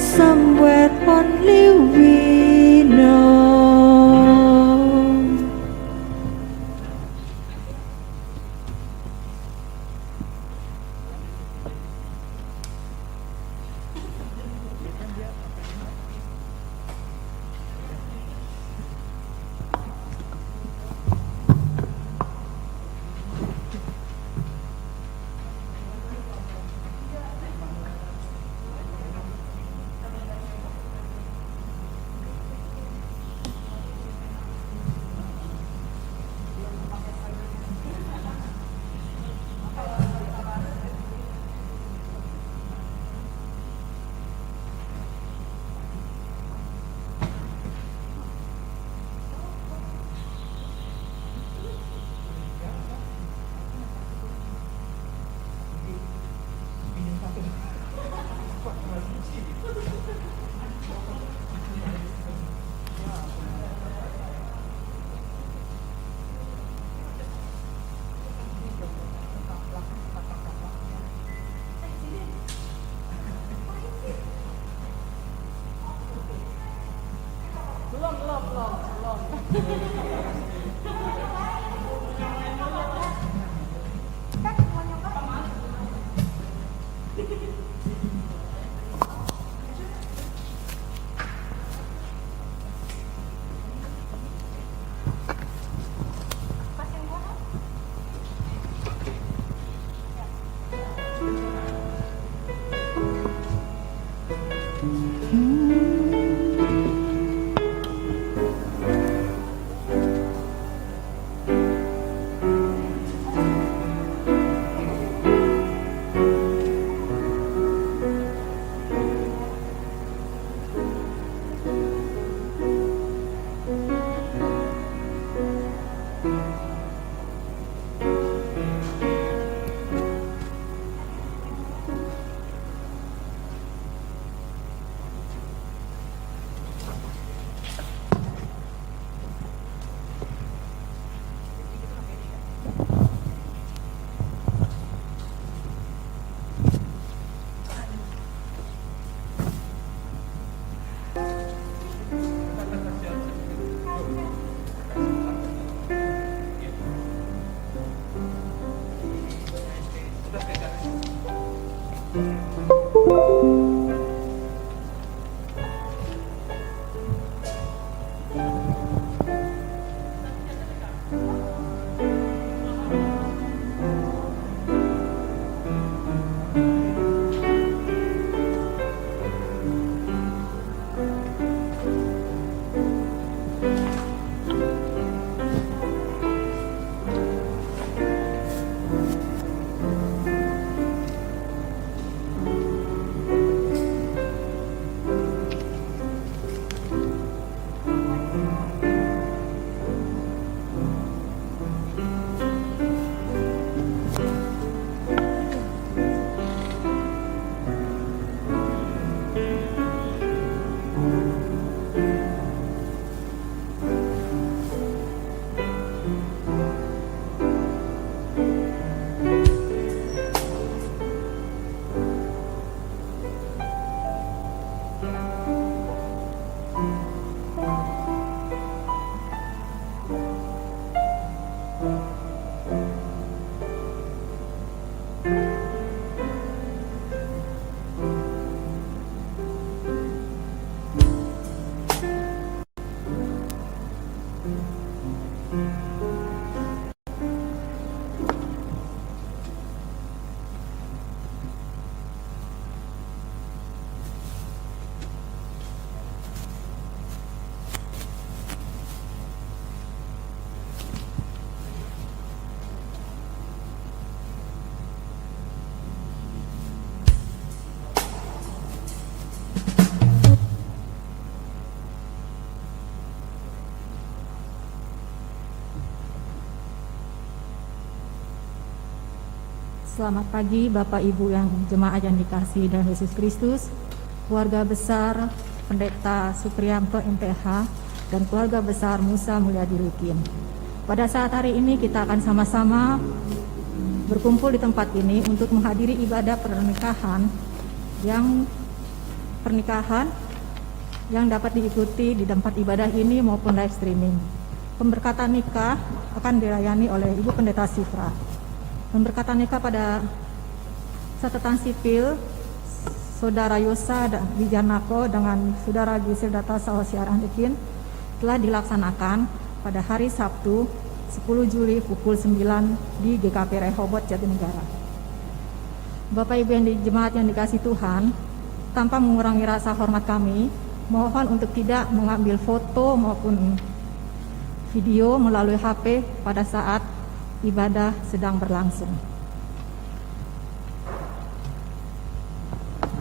somewhere only we know. Selamat pagi Bapak Ibu yang jemaat yang dikasihi dan Yesus Kristus, keluarga besar Pendeta Supriyanto MPH dan keluarga besar Musa Mulyadi Rukin. Pada saat hari ini kita akan sama-sama berkumpul di tempat ini untuk menghadiri ibadah pernikahan yang pernikahan yang dapat diikuti di tempat ibadah ini maupun live streaming. Pemberkatan nikah akan dilayani oleh Ibu Pendeta Sifra. Pemberkatan nikah pada catatan sipil Saudara Yosa Wijanako dengan Saudara Gisel Data Sawasiar Andekin telah dilaksanakan pada hari Sabtu 10 Juli pukul 9 di GKP Rehoboth Jatinegara. Bapak Ibu yang di jemaat yang dikasih Tuhan, tanpa mengurangi rasa hormat kami, mohon untuk tidak mengambil foto maupun video melalui HP pada saat ibadah sedang berlangsung.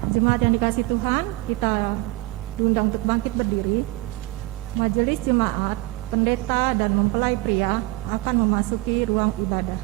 Jemaat yang dikasih Tuhan, kita diundang untuk bangkit berdiri. Majelis jemaat, pendeta dan mempelai pria akan memasuki ruang ibadah.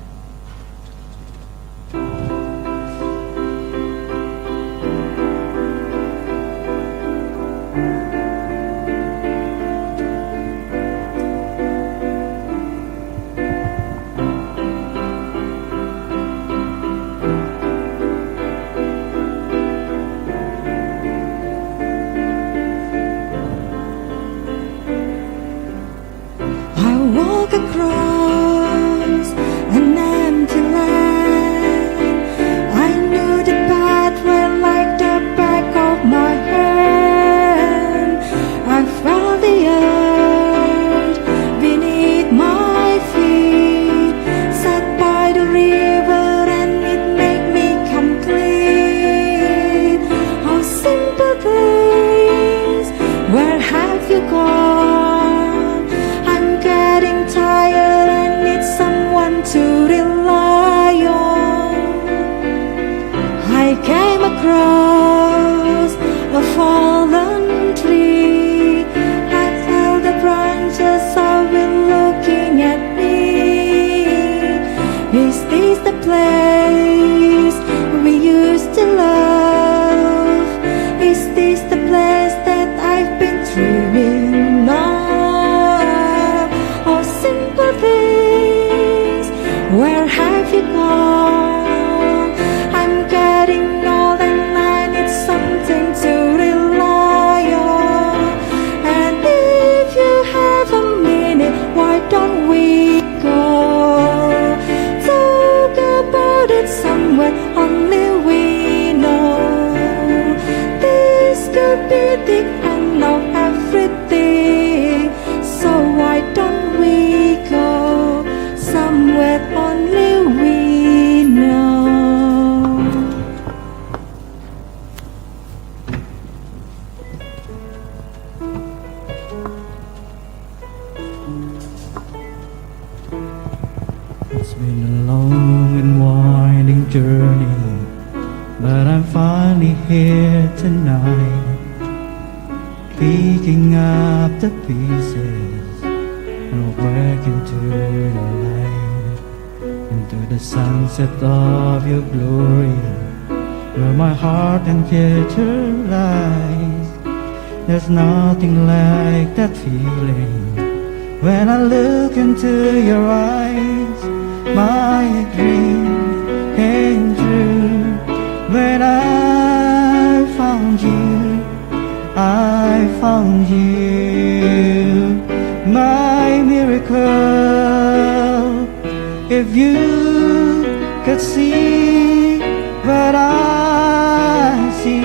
Walk across an empty land. I knew the pathway like the back of my hand. I felt the earth beneath my feet. Sat by the river and it made me complete. How simple things, where have you gone? Getting tired and need someone to rely on. I came across a fallen tree. I felt the branches of it looking at me. Is this the place we used to love? Is this the place that I've been dreaming of? Where have you gone? I'm getting old and I need something to rely on. And if you have a minute, why don't we go talk about it somewhere only we know? This could be the end of everything. So why don't we go somewhere only we know? It's been a long and winding journey, but I'm finally here tonight, picking up the pieces and back into your light, into the sunset of your glory, where my heart and future lies. There's nothing like that feeling when I look into your eyes. My dream came true when I found you. I found you, my miracle. If you could see what I see,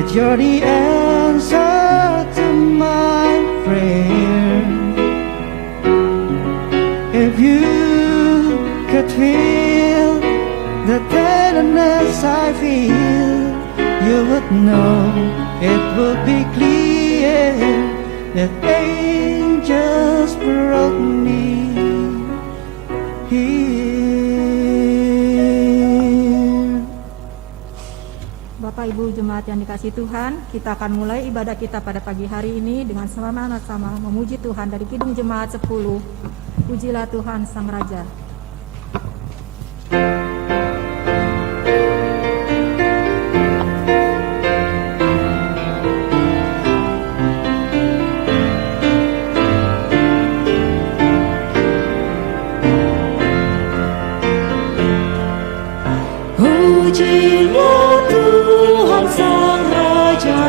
that you're the answer to my prayer. If you could feel the tenderness I feel, you would know, it would be clear that angels brought me here. Bapak Ibu jemaat yang dikasih Tuhan, kita akan mulai ibadah kita pada pagi hari ini dengan sama-sama memuji Tuhan dari Kidung Jemaat 10. Pujilah Tuhan Sang Raja. Pujilah Tuhan Sang Raja,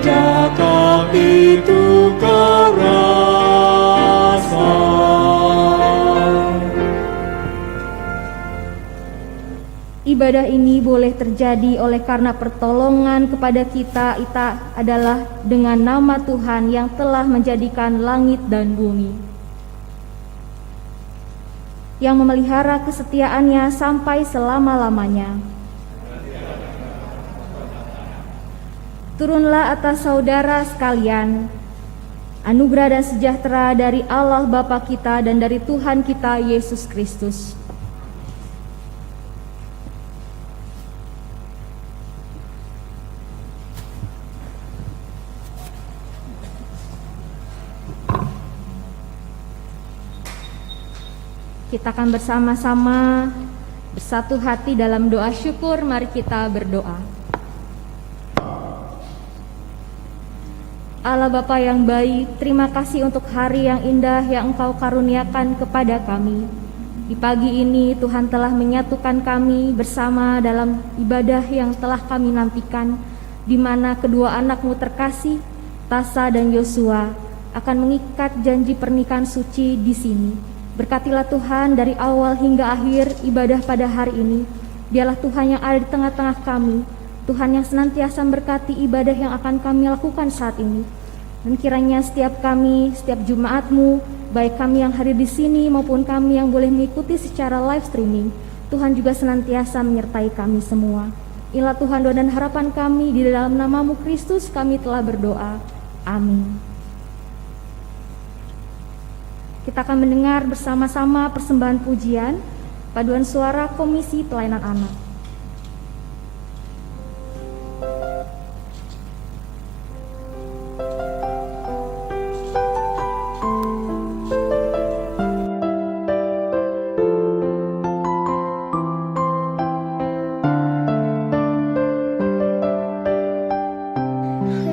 cakap itu kau rasa. Ibadah ini boleh terjadi oleh karena pertolongan kepada kita adalah dengan nama Tuhan yang telah menjadikan langit dan bumi, yang memelihara kesetiaannya sampai selama-lamanya. Turunlah atas saudara sekalian anugerah dan sejahtera dari Allah Bapa kita dan dari Tuhan kita Yesus Kristus. Kita akan bersama-sama bersatu hati dalam doa syukur. Mari kita berdoa. Allah Bapa yang baik, terima kasih untuk hari yang indah yang Engkau karuniakan kepada kami. Di pagi ini Tuhan telah menyatukan kami bersama dalam ibadah yang telah kami nantikan, di mana kedua anak-Mu terkasih, Tasa dan Yosua, akan mengikat janji pernikahan suci di sini. Berkatilah Tuhan dari awal hingga akhir ibadah pada hari ini. Dialah Tuhan yang ada di tengah-tengah kami, Tuhan yang senantiasa berkati ibadah yang akan kami lakukan saat ini. Dan kiranya setiap kami, setiap Jumat-Mu, baik kami yang hadir di sini maupun kami yang boleh mengikuti secara live streaming, Tuhan juga senantiasa menyertai kami semua. Inilah Tuhan doa dan harapan kami, di dalam nama-Mu Kristus kami telah berdoa. Amin. Kita akan mendengar bersama-sama persembahan pujian, paduan suara Komisi Pelayanan Anak.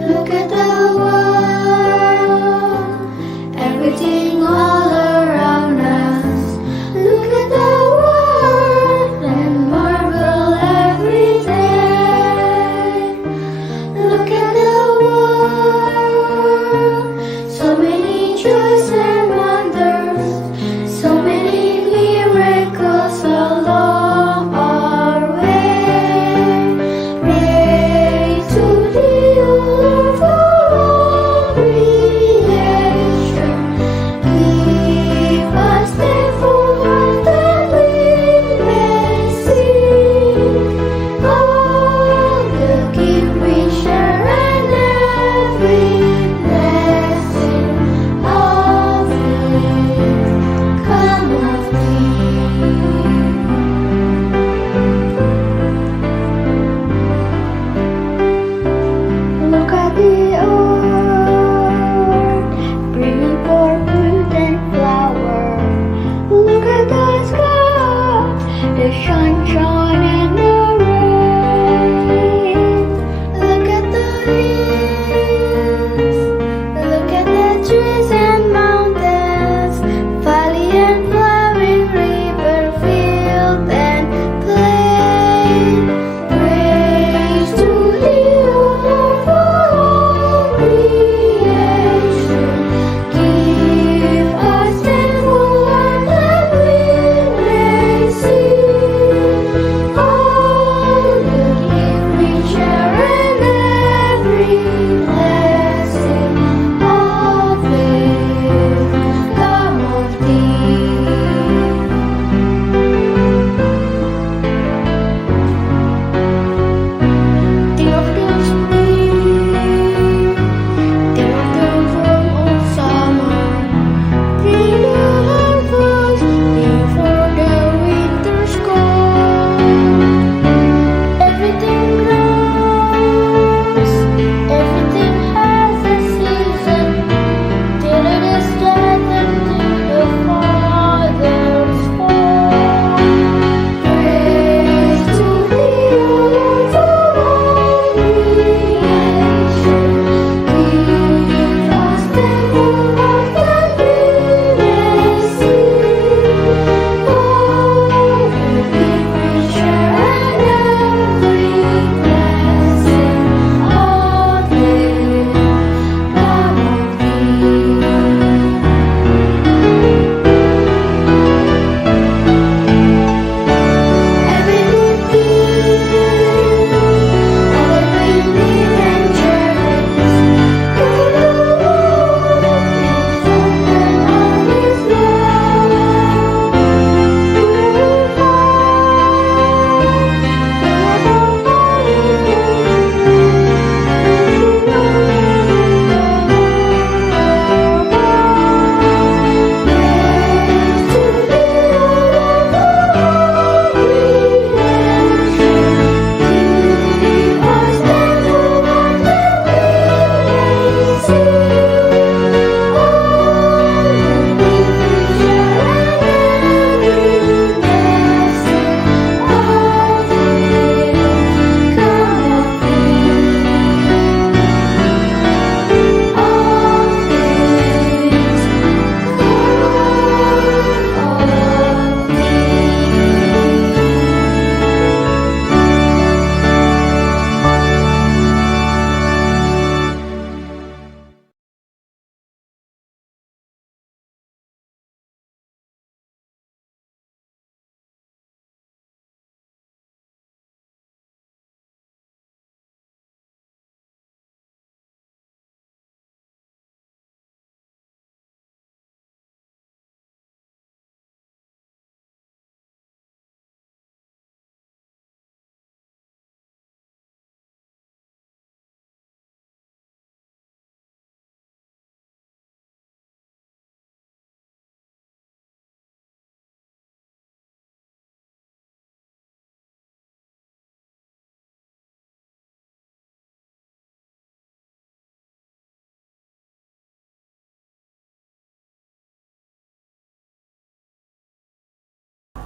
Look at the world, everything all around us. Look at the world and marvel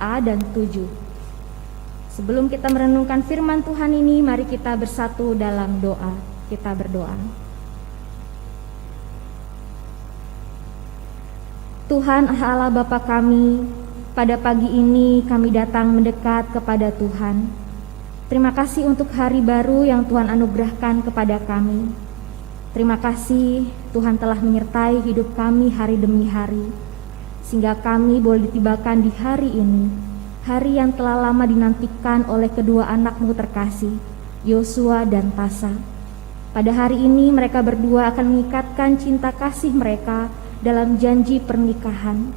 4a dan 7. Sebelum kita merenungkan firman Tuhan ini, mari kita bersatu dalam doa. Kita berdoa. Tuhan Allah Bapa kami, pada pagi ini kami datang mendekat kepada Tuhan. Terima kasih untuk hari baru yang Tuhan anugerahkan kepada kami. Terima kasih Tuhan telah menyertai hidup kami hari demi hari, sehingga kami boleh ditibakan di hari ini, hari yang telah lama dinantikan oleh kedua anak-Mu terkasih, Yosua dan Tasa. Pada hari ini mereka berdua akan mengikatkan cinta kasih mereka dalam janji pernikahan.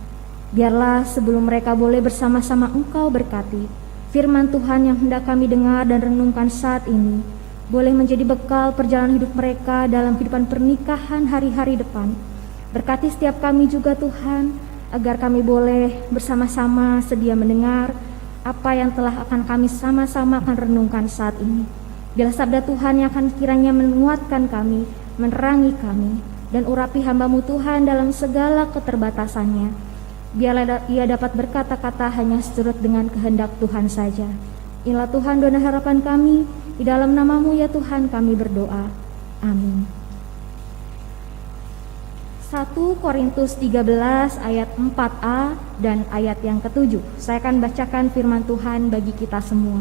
Biarlah sebelum mereka boleh bersama-sama Engkau berkati, firman Tuhan yang hendak kami dengar dan renungkan saat ini boleh menjadi bekal perjalanan hidup mereka dalam kehidupan pernikahan hari-hari depan. Berkati setiap kami juga Tuhan, agar kami boleh bersama-sama sedia mendengar apa yang telah akan kami sama-sama akan renungkan saat ini. Biarlah sabda Tuhan yang akan kiranya menguatkan kami, menerangi kami, dan urapi hamba-Mu Tuhan dalam segala keterbatasannya. Biarlah ia dapat berkata-kata hanya seturut dengan kehendak Tuhan saja. Inilah Tuhan doa dan harapan kami, di dalam nama-Mu ya Tuhan kami berdoa. Amin. 1 Korintus 13 ayat 4a dan ayat yang ke-7. Saya akan bacakan firman Tuhan bagi kita semua.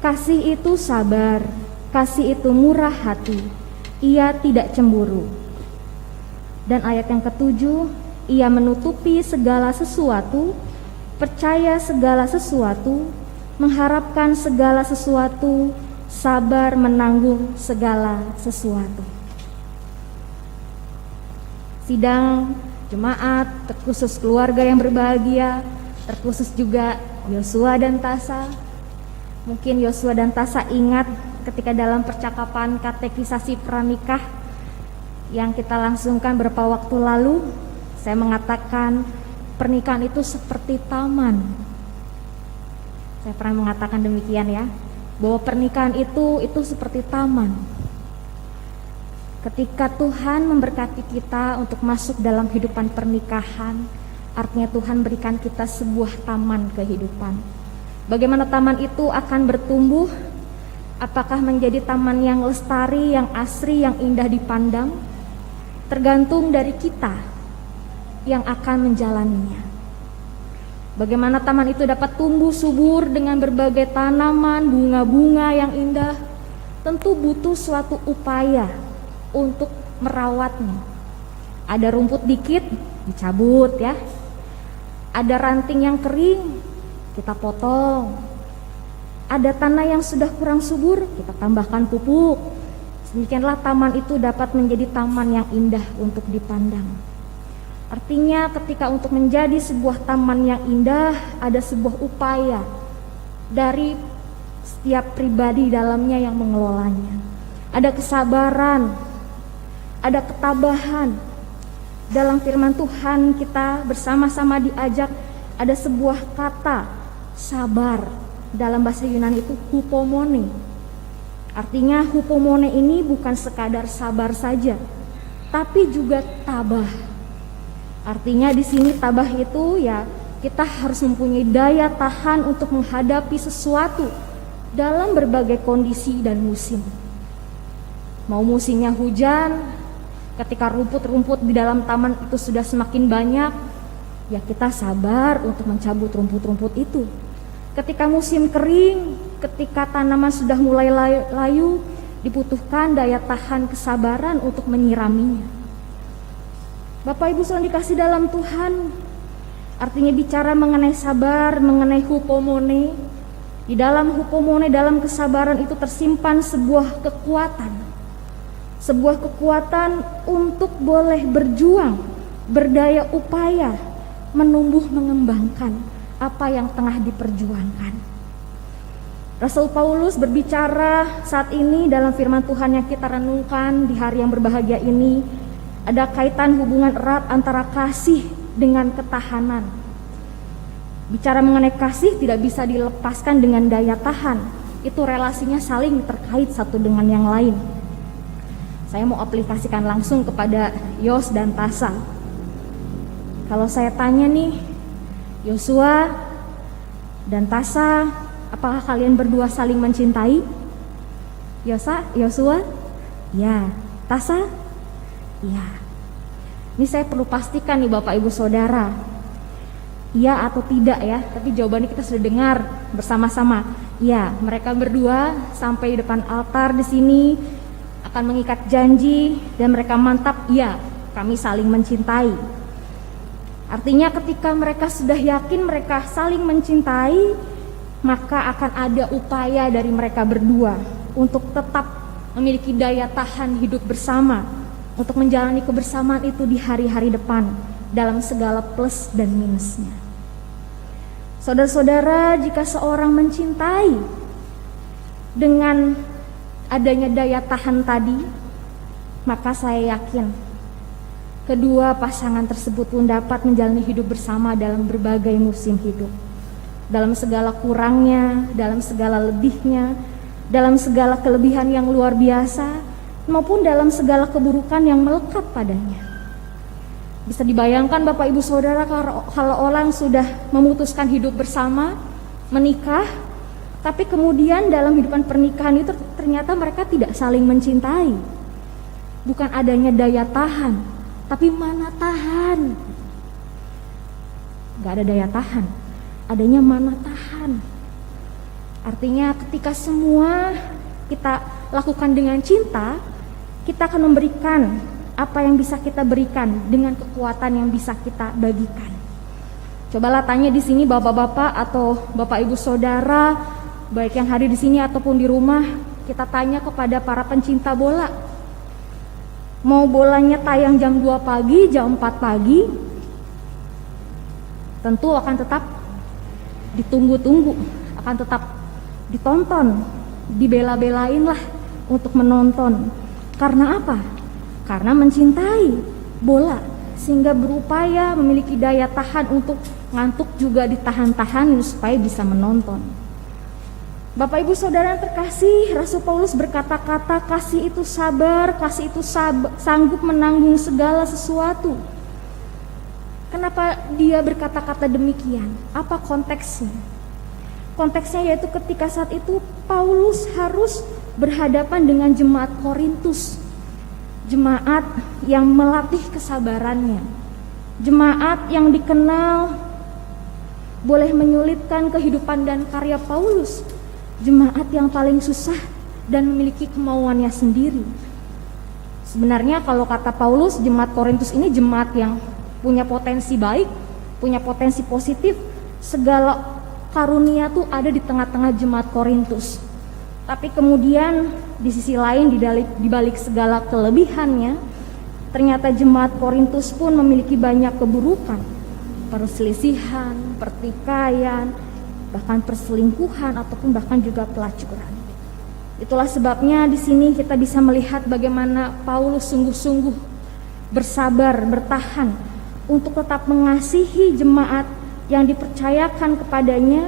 Kasih itu sabar, kasih itu murah hati, ia tidak cemburu. Dan ayat yang ke-7, ia menutupi segala sesuatu, percaya segala sesuatu, mengharapkan segala sesuatu, sabar menanggung segala sesuatu. Sidang jemaat, terkhusus keluarga yang berbahagia, terkhusus juga Yosua dan Tasa. Mungkin Yosua dan Tasa ingat ketika dalam percakapan katekisasi pranikah yang kita langsungkan beberapa waktu lalu, saya mengatakan pernikahan itu seperti taman. Saya pernah mengatakan demikian ya, bahwa pernikahan itu seperti taman. Ketika Tuhan memberkati kita untuk masuk dalam kehidupan pernikahan, artinya Tuhan berikan kita sebuah taman kehidupan. Bagaimana taman itu akan bertumbuh? Apakah menjadi taman yang lestari, yang asri, yang indah dipandang? Tergantung dari kita yang akan menjalaninya. Bagaimana taman itu dapat tumbuh subur dengan berbagai tanaman, bunga-bunga yang indah? Tentu butuh suatu upaya untuk merawatnya. Ada rumput dikit, dicabut ya. Ada ranting yang kering, kita potong. Ada tanah yang sudah kurang subur, kita tambahkan pupuk. Demikianlah taman itu dapat menjadi taman yang indah untuk dipandang. Artinya ketika untuk menjadi sebuah taman yang indah, ada sebuah upaya dari setiap pribadi dalamnya yang mengelolanya. Ada kesabaran, ada ketabahan. Dalam firman Tuhan kita bersama-sama diajak, ada sebuah kata sabar. Dalam bahasa Yunani itu hupomone. Artinya hupomone ini bukan sekadar sabar saja, tapi juga tabah. Artinya di sini tabah itu ya kita harus mempunyai daya tahan untuk menghadapi sesuatu dalam berbagai kondisi dan musim. Mau musimnya hujan, ketika rumput-rumput di dalam taman itu sudah semakin banyak, ya kita sabar untuk mencabut rumput-rumput itu. Ketika musim kering, ketika tanaman sudah mulai layu, dibutuhkan daya tahan kesabaran untuk menyiraminya. Bapak Ibu saudara dikasih dalam Tuhan, artinya bicara mengenai sabar, mengenai hupomone. Di dalam hupomone, dalam kesabaran itu tersimpan sebuah kekuatan. Sebuah kekuatan untuk boleh berjuang, berdaya upaya, menumbuh mengembangkan apa yang tengah diperjuangkan. Rasul Paulus berbicara saat ini dalam firman Tuhan yang kita renungkan di hari yang berbahagia ini, ada kaitan hubungan erat antara kasih dengan ketahanan. Bicara mengenai kasih tidak bisa dilepaskan dengan daya tahan. Itu relasinya saling terkait satu dengan yang lain. Saya mau aplikasikan langsung kepada Yos dan Tasa. Kalau saya tanya nih, Yosua dan Tasa, apakah kalian berdua saling mencintai? Yosua? Ya. Tasa? Ya. Ini saya perlu pastikan nih Bapak Ibu Saudara, iya atau tidak ya, tapi jawabannya kita sudah dengar bersama-sama. Ya, mereka berdua sampai di depan altar di sini akan mengikat janji dan mereka mantap, ya, kami saling mencintai. Artinya ketika mereka sudah yakin mereka saling mencintai, maka akan ada upaya dari mereka berdua untuk tetap memiliki daya tahan hidup bersama, untuk menjalani kebersamaan itu di hari-hari depan dalam segala plus dan minusnya. Saudara-saudara, jika seorang mencintai dengan adanya daya tahan tadi, maka saya yakin kedua pasangan tersebut pun dapat menjalani hidup bersama dalam berbagai musim hidup, dalam segala kurangnya, dalam segala lebihnya, dalam segala kelebihan yang luar biasa, maupun dalam segala keburukan yang melekat padanya. Bisa dibayangkan Bapak Ibu Saudara, kalau orang sudah memutuskan hidup bersama, menikah, tapi kemudian dalam kehidupan pernikahan itu ternyata mereka tidak saling mencintai. Bukan adanya daya tahan, tapi mana tahan. Gak ada daya tahan, adanya mana tahan. Artinya ketika semua kita lakukan dengan cinta, kita akan memberikan apa yang bisa kita berikan dengan kekuatan yang bisa kita bagikan. Cobalah tanya di sini bapak-bapak atau bapak ibu saudara, baik yang hadir di sini ataupun di rumah, kita tanya kepada para pencinta bola. Mau bolanya tayang jam 2 pagi, jam 4 pagi, tentu akan tetap ditunggu-tunggu, akan tetap ditonton, dibela-belain lah untuk menonton. Karena apa? Karena mencintai bola, sehingga berupaya memiliki daya tahan untuk ngantuk juga ditahan-tahan supaya bisa menonton. Bapak Ibu Saudara yang terkasih, Rasul Paulus berkata-kata kasih itu sabar, kasih itu sanggup menanggung segala sesuatu. Kenapa dia berkata-kata demikian? Apa konteksnya? Konteksnya yaitu ketika saat itu Paulus harus berhadapan dengan jemaat Korintus, jemaat yang melatih kesabarannya, jemaat yang dikenal boleh menyulitkan kehidupan dan karya Paulus, jemaat yang paling susah dan memiliki kemauannya sendiri. Sebenarnya kalau kata Paulus, jemaat Korintus ini jemaat yang punya potensi baik, punya potensi positif, segala karunia tuh ada di tengah-tengah jemaat Korintus. Tapi kemudian di sisi lain, di balik segala kelebihannya, ternyata jemaat Korintus pun memiliki banyak keburukan, perselisihan, pertikaian, bahkan perselingkuhan ataupun bahkan juga pelacuran. Itulah sebabnya di sini kita bisa melihat bagaimana Paulus sungguh-sungguh bersabar, bertahan untuk tetap mengasihi jemaat yang dipercayakan kepadanya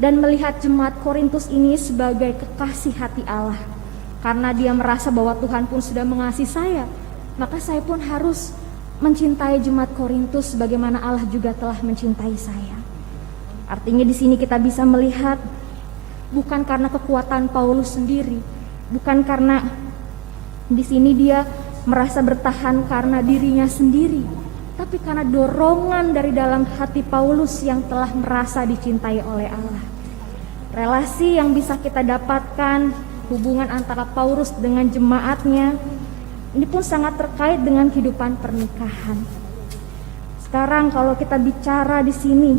dan melihat jemaat Korintus ini sebagai kekasih hati Allah. Karena dia merasa bahwa Tuhan pun sudah mengasihi saya, maka saya pun harus mencintai jemaat Korintus sebagaimana Allah juga telah mencintai saya. Artinya di sini kita bisa melihat bukan karena kekuatan Paulus sendiri, bukan karena di sini dia merasa bertahan karena dirinya sendiri, tapi karena dorongan dari dalam hati Paulus yang telah merasa dicintai oleh Allah. Relasi yang bisa kita dapatkan, hubungan antara Paulus dengan jemaatnya, ini pun sangat terkait dengan kehidupan pernikahan. Sekarang kalau kita bicara di sini,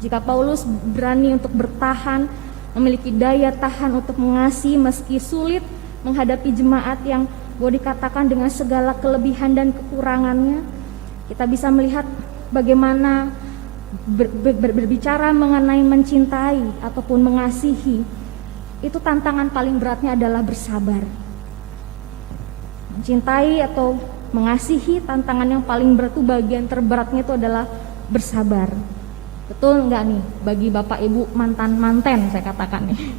jika Paulus berani untuk bertahan, memiliki daya tahan untuk mengasihi meski sulit menghadapi jemaat yang boleh dikatakan dengan segala kelebihan dan kekurangannya, kita bisa melihat bagaimana berbicara mengenai mencintai ataupun mengasihi, itu tantangan paling beratnya adalah bersabar. Mencintai atau mengasihi, tantangan yang paling berat itu, bagian terberatnya itu adalah bersabar. Betul enggak nih bagi Bapak Ibu mantan-manten, saya katakan nih.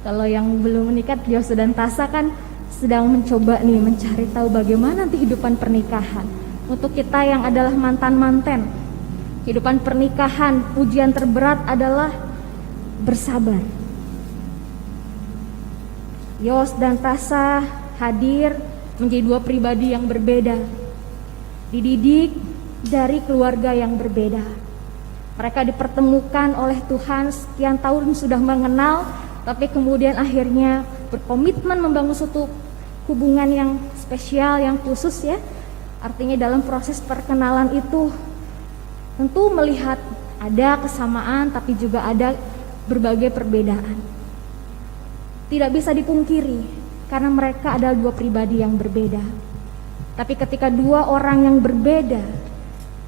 Kalau yang belum menikah, Yosua dan Tasa kan sedang mencoba nih mencari tahu bagaimana nanti kehidupan pernikahan. untuk kita yang adalah mantan-manten, kehidupan pernikahan, ujian terberat adalah bersabar. Yos dan Tasa hadir menjadi dua pribadi yang berbeda, dididik dari keluarga yang berbeda. Mereka dipertemukan oleh Tuhan, sekian tahun sudah mengenal, tapi kemudian akhirnya berkomitmen membangun suatu hubungan yang spesial, yang khusus ya. Artinya dalam proses perkenalan itu tentu melihat ada kesamaan tapi juga ada berbagai perbedaan. Tidak bisa dipungkiri karena mereka adalah dua pribadi yang berbeda. Tapi ketika dua orang yang berbeda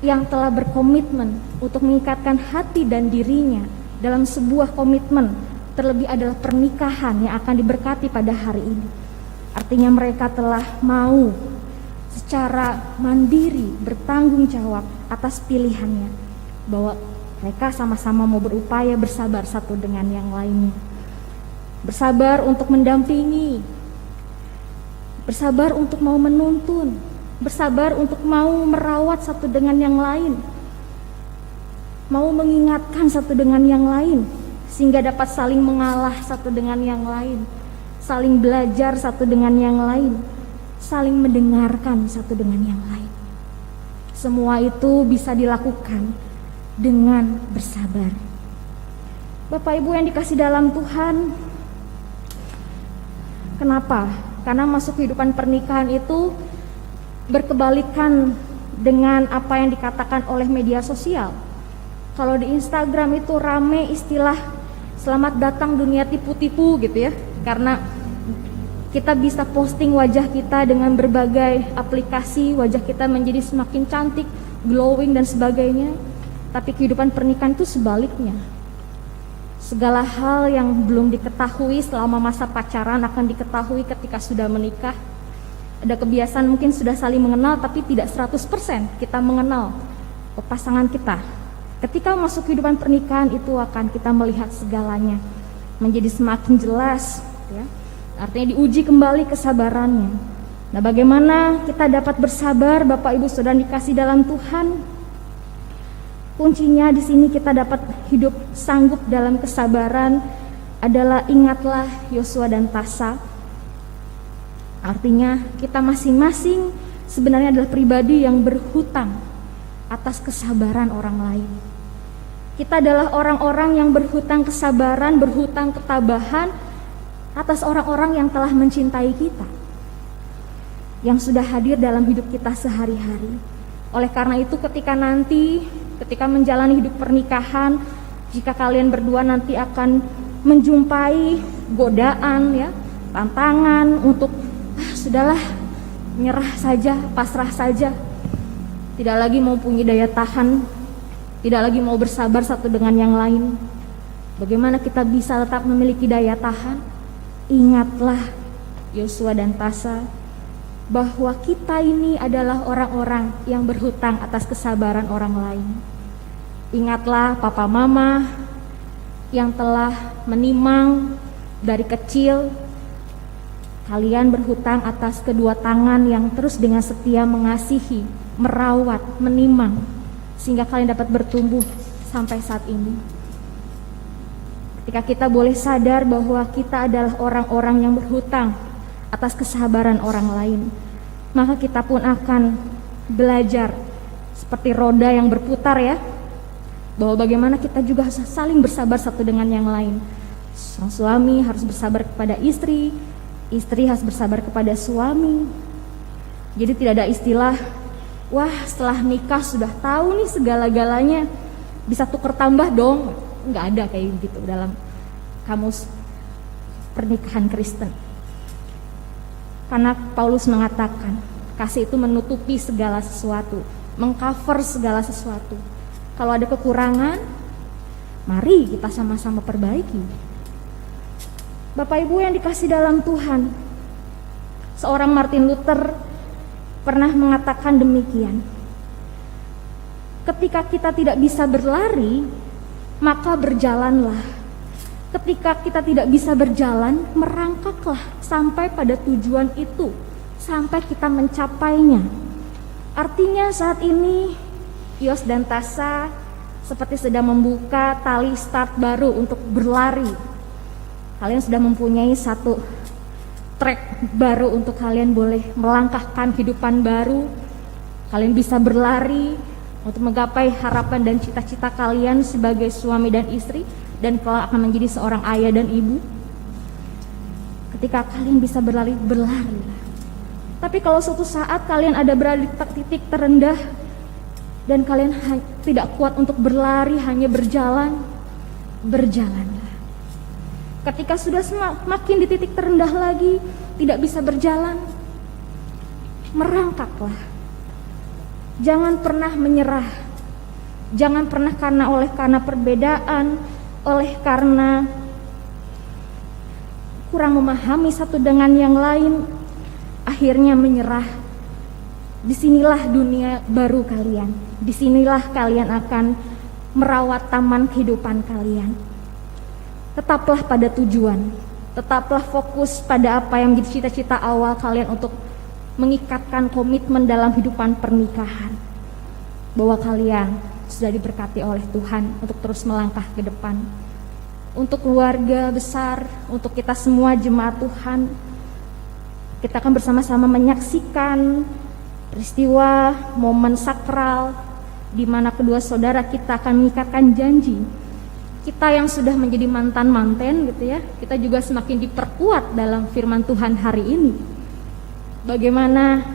yang telah berkomitmen untuk mengikatkan hati dan dirinya dalam sebuah komitmen, terlebih adalah pernikahan yang akan diberkati pada hari ini. Artinya mereka telah mau secara mandiri bertanggung jawab atas pilihannya, bahwa mereka sama-sama mau berupaya bersabar satu dengan yang lainnya. Bersabar untuk mendampingi, bersabar untuk mau menuntun, bersabar untuk mau merawat satu dengan yang lain, mau mengingatkan satu dengan yang lain, sehingga dapat saling mengalah satu dengan yang lain, saling belajar satu dengan yang lain, saling mendengarkan satu dengan yang lain. Semua itu bisa dilakukan dengan bersabar. Bapak Ibu yang dikasih dalam Tuhan, kenapa? Karena masuk kehidupan pernikahan itu berkebalikan dengan apa yang dikatakan oleh media sosial. Kalau di Instagram itu rame istilah selamat datang dunia tipu-tipu gitu ya, karena kita bisa posting wajah kita dengan berbagai aplikasi, wajah kita menjadi semakin cantik, glowing dan sebagainya. Tapi kehidupan pernikahan itu sebaliknya. Segala hal yang belum diketahui selama masa pacaran akan diketahui ketika sudah menikah. Ada kebiasaan mungkin sudah saling mengenal tapi tidak 100% kita mengenal pasangan kita. Ketika masuk kehidupan pernikahan itu akan kita melihat segalanya menjadi semakin jelas ya. Artinya diuji kembali kesabarannya. Nah, bagaimana kita dapat bersabar, Bapak Ibu Saudara dikasih dalam Tuhan? Kuncinya di sini kita dapat hidup sanggup dalam kesabaran adalah ingatlah Yosua dan Tasa. Artinya kita masing-masing sebenarnya adalah pribadi yang berhutang atas kesabaran orang lain. Kita adalah orang-orang yang berhutang kesabaran, berhutang ketabahan atas orang-orang yang telah mencintai kita, yang sudah hadir dalam hidup kita sehari-hari. Oleh karena itu ketika menjalani hidup pernikahan, jika kalian berdua nanti akan menjumpai godaan ya, tantangan untuk sudahlah nyerah saja, pasrah saja, tidak lagi mau punya daya tahan, tidak lagi mau bersabar satu dengan yang lain. Bagaimana kita bisa tetap memiliki daya tahan? Ingatlah Yosua dan Tasa bahwa kita ini adalah orang-orang yang berhutang atas kesabaran orang lain. Ingatlah papa mama yang telah menimang dari kecil. Kalian berhutang atas kedua tangan yang terus dengan setia mengasihi, merawat, menimang, sehingga kalian dapat bertumbuh sampai saat ini. Ketika kita boleh sadar bahwa kita adalah orang-orang yang berhutang atas kesabaran orang lain, maka kita pun akan belajar seperti roda yang berputar ya, bahwa bagaimana kita juga harus saling bersabar satu dengan yang lain. Sang suami harus bersabar kepada istri, istri harus bersabar kepada suami. Jadi tidak ada istilah, wah setelah nikah sudah tahu nih segala-galanya, bisa tuker tambah dong. Nggak ada kayak gitu dalam kamus pernikahan Kristen. Karena Paulus mengatakan kasih itu menutupi segala sesuatu, mengcover segala sesuatu. Kalau ada kekurangan, mari kita sama-sama perbaiki. Bapak Ibu yang dikasih dalam Tuhan, seorang Martin Luther pernah mengatakan demikian, ketika kita tidak bisa berlari, maka berjalanlah. Ketika kita tidak bisa berjalan, merangkaklah sampai pada tujuan itu, sampai kita mencapainya. Artinya saat ini Yos dan Tasya seperti sedang membuka tali start baru untuk berlari. Kalian sudah mempunyai satu track baru untuk kalian boleh melangkahkan kehidupan baru. Kalian bisa berlari untuk menggapai harapan dan cita-cita kalian sebagai suami dan istri, dan kelak akan menjadi seorang ayah dan ibu. Ketika kalian bisa berlari, berlarilah. Tapi kalau suatu saat kalian ada berada di titik terendah dan kalian tidak kuat untuk berlari, hanya berjalan, berjalanlah. Ketika sudah semakin di titik terendah lagi, tidak bisa berjalan, merangkaklah. Jangan pernah menyerah. Jangan pernah karena perbedaan, karena kurang memahami satu dengan yang lain, akhirnya menyerah. Disinilah dunia baru kalian. Disinilah kalian akan merawat taman kehidupan kalian. Tetaplah pada tujuan. Tetaplah fokus pada apa yang menjadi cita-cita awal kalian untuk mengikatkan komitmen dalam kehidupan pernikahan. Bahwa kalian sudah diberkati oleh Tuhan untuk terus melangkah ke depan. Untuk keluarga besar, untuk kita semua jemaat Tuhan, kita akan bersama-sama menyaksikan peristiwa momen sakral di mana kedua saudara kita akan mengikatkan janji. Kita yang sudah menjadi mantan-manten gitu ya, kita juga semakin diperkuat dalam firman Tuhan hari ini. Bagaimana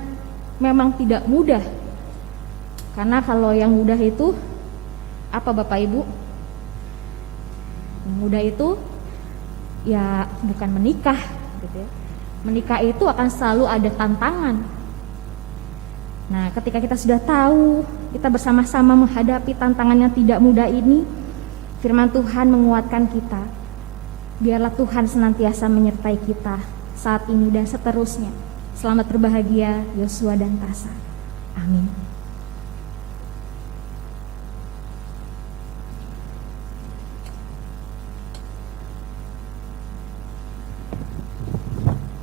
memang tidak mudah. Karena kalau yang mudah itu apa Bapak Ibu? Yang mudah itu ya bukan menikah gitu ya. Menikah itu akan selalu ada tantangan. Nah, ketika kita sudah tahu, kita bersama-sama menghadapi tantangan yang tidak mudah ini, firman Tuhan menguatkan kita. Biarlah Tuhan senantiasa menyertai kita saat ini dan seterusnya. Selamat berbahagia Yosua dan Tasya. Amin.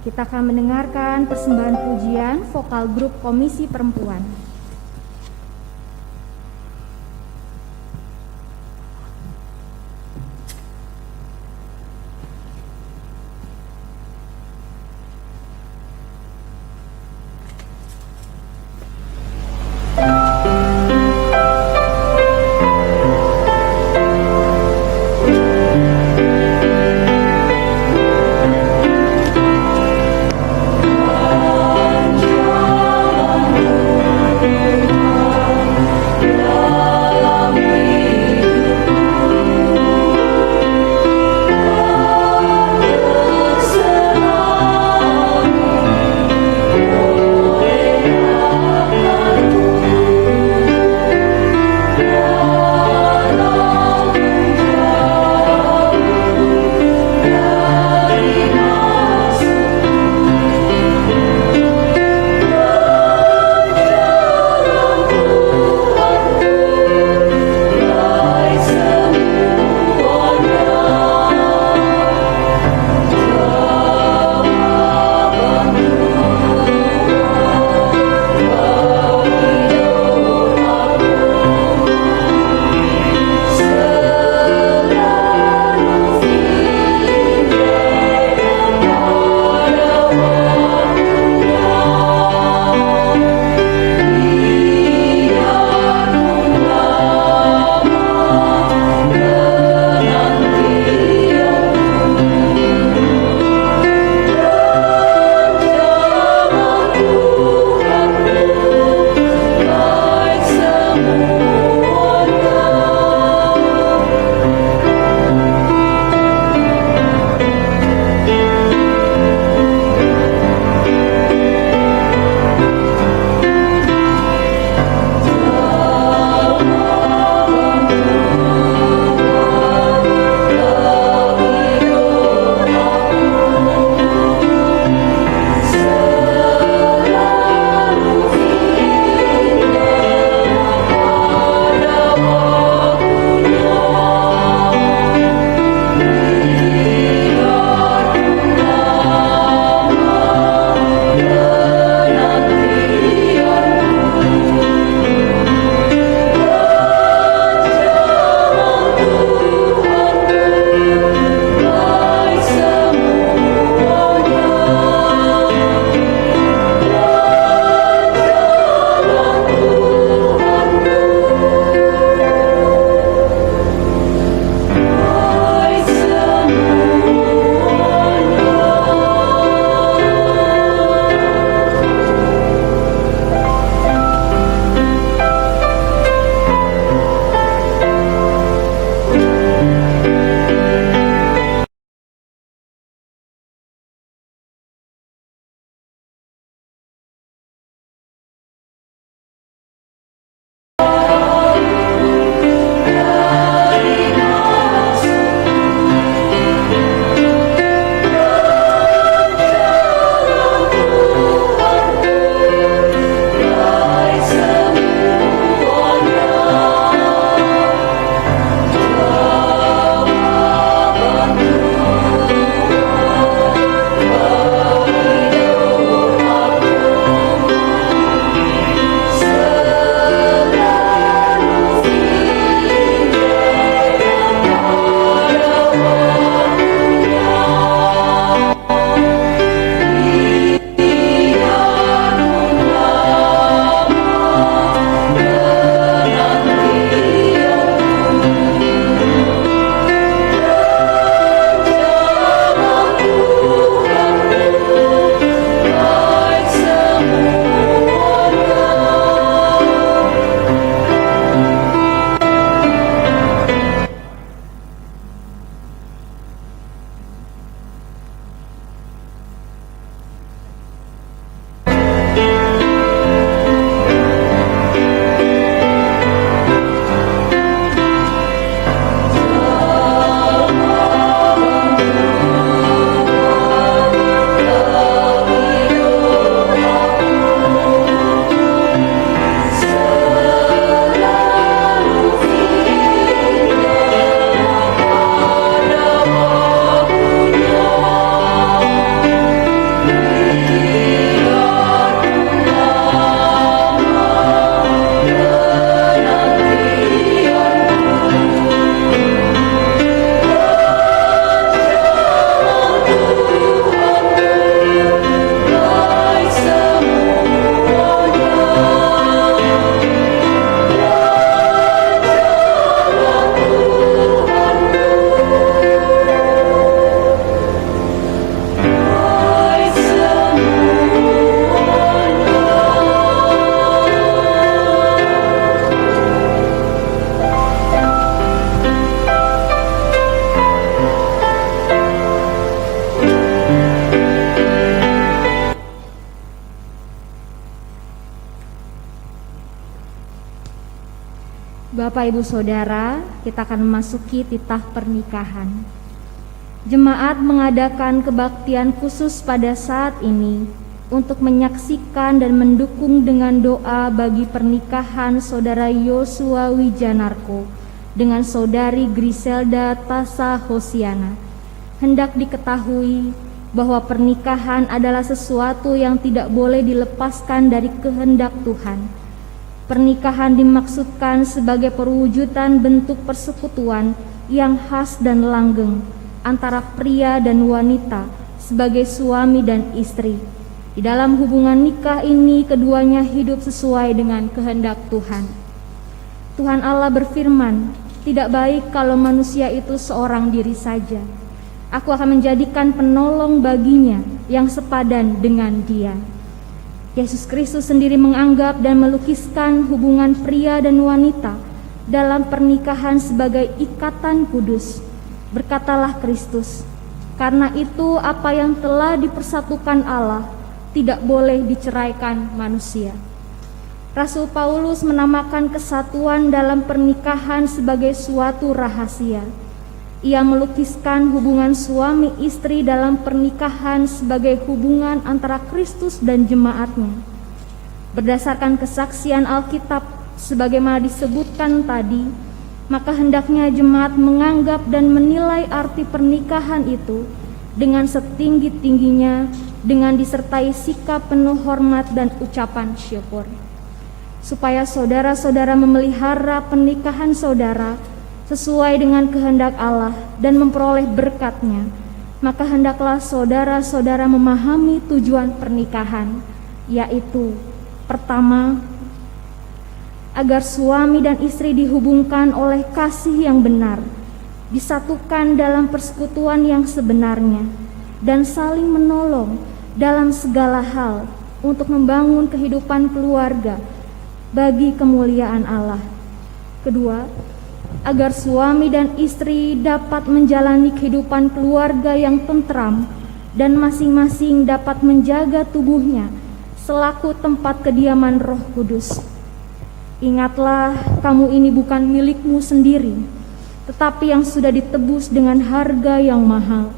Kita akan mendengarkan persembahan pujian vokal grup Komisi Perempuan. Joy. Bapak Ibu Saudara, kita akan memasuki titah pernikahan. Jemaat mengadakan kebaktian khusus pada saat ini untuk menyaksikan dan mendukung dengan doa bagi pernikahan Saudara Yosua Wijanarko dengan Saudari Griselda Tasa Hosiana. Hendak diketahui bahwa pernikahan adalah sesuatu yang tidak boleh dilepaskan dari kehendak Tuhan. Pernikahan dimaksudkan sebagai perwujudan bentuk persekutuan yang khas dan langgeng antara pria dan wanita sebagai suami dan istri. Di dalam hubungan nikah ini keduanya hidup sesuai dengan kehendak Tuhan. Tuhan Allah berfirman, "Tidak baik kalau manusia itu seorang diri saja. Aku akan menjadikan penolong baginya yang sepadan dengan dia." Yesus Kristus sendiri menganggap dan melukiskan hubungan pria dan wanita dalam pernikahan sebagai ikatan kudus. Berkatalah Kristus, "Karena itu apa yang telah dipersatukan Allah tidak boleh diceraikan manusia." Rasul Paulus menamakan kesatuan dalam pernikahan sebagai suatu rahasia. Ia melukiskan hubungan suami istri dalam pernikahan sebagai hubungan antara Kristus dan jemaatnya. Berdasarkan kesaksian Alkitab sebagaimana disebutkan tadi, maka hendaknya jemaat menganggap dan menilai arti pernikahan itu dengan setinggi-tingginya, dengan disertai sikap penuh hormat dan ucapan syukur. Supaya saudara-saudara memelihara pernikahan saudara sesuai dengan kehendak Allah dan memperoleh berkat-Nya, maka hendaklah saudara-saudara memahami tujuan pernikahan, yaitu pertama, agar suami dan istri dihubungkan oleh kasih yang benar, disatukan dalam persekutuan yang sebenarnya, dan saling menolong dalam segala hal untuk membangun kehidupan keluarga bagi kemuliaan Allah. Kedua, agar suami dan istri dapat menjalani kehidupan keluarga yang tentram dan masing-masing dapat menjaga tubuhnya selaku tempat kediaman Roh Kudus. Ingatlah, kamu ini bukan milikmu sendiri, tetapi yang sudah ditebus dengan harga yang mahal.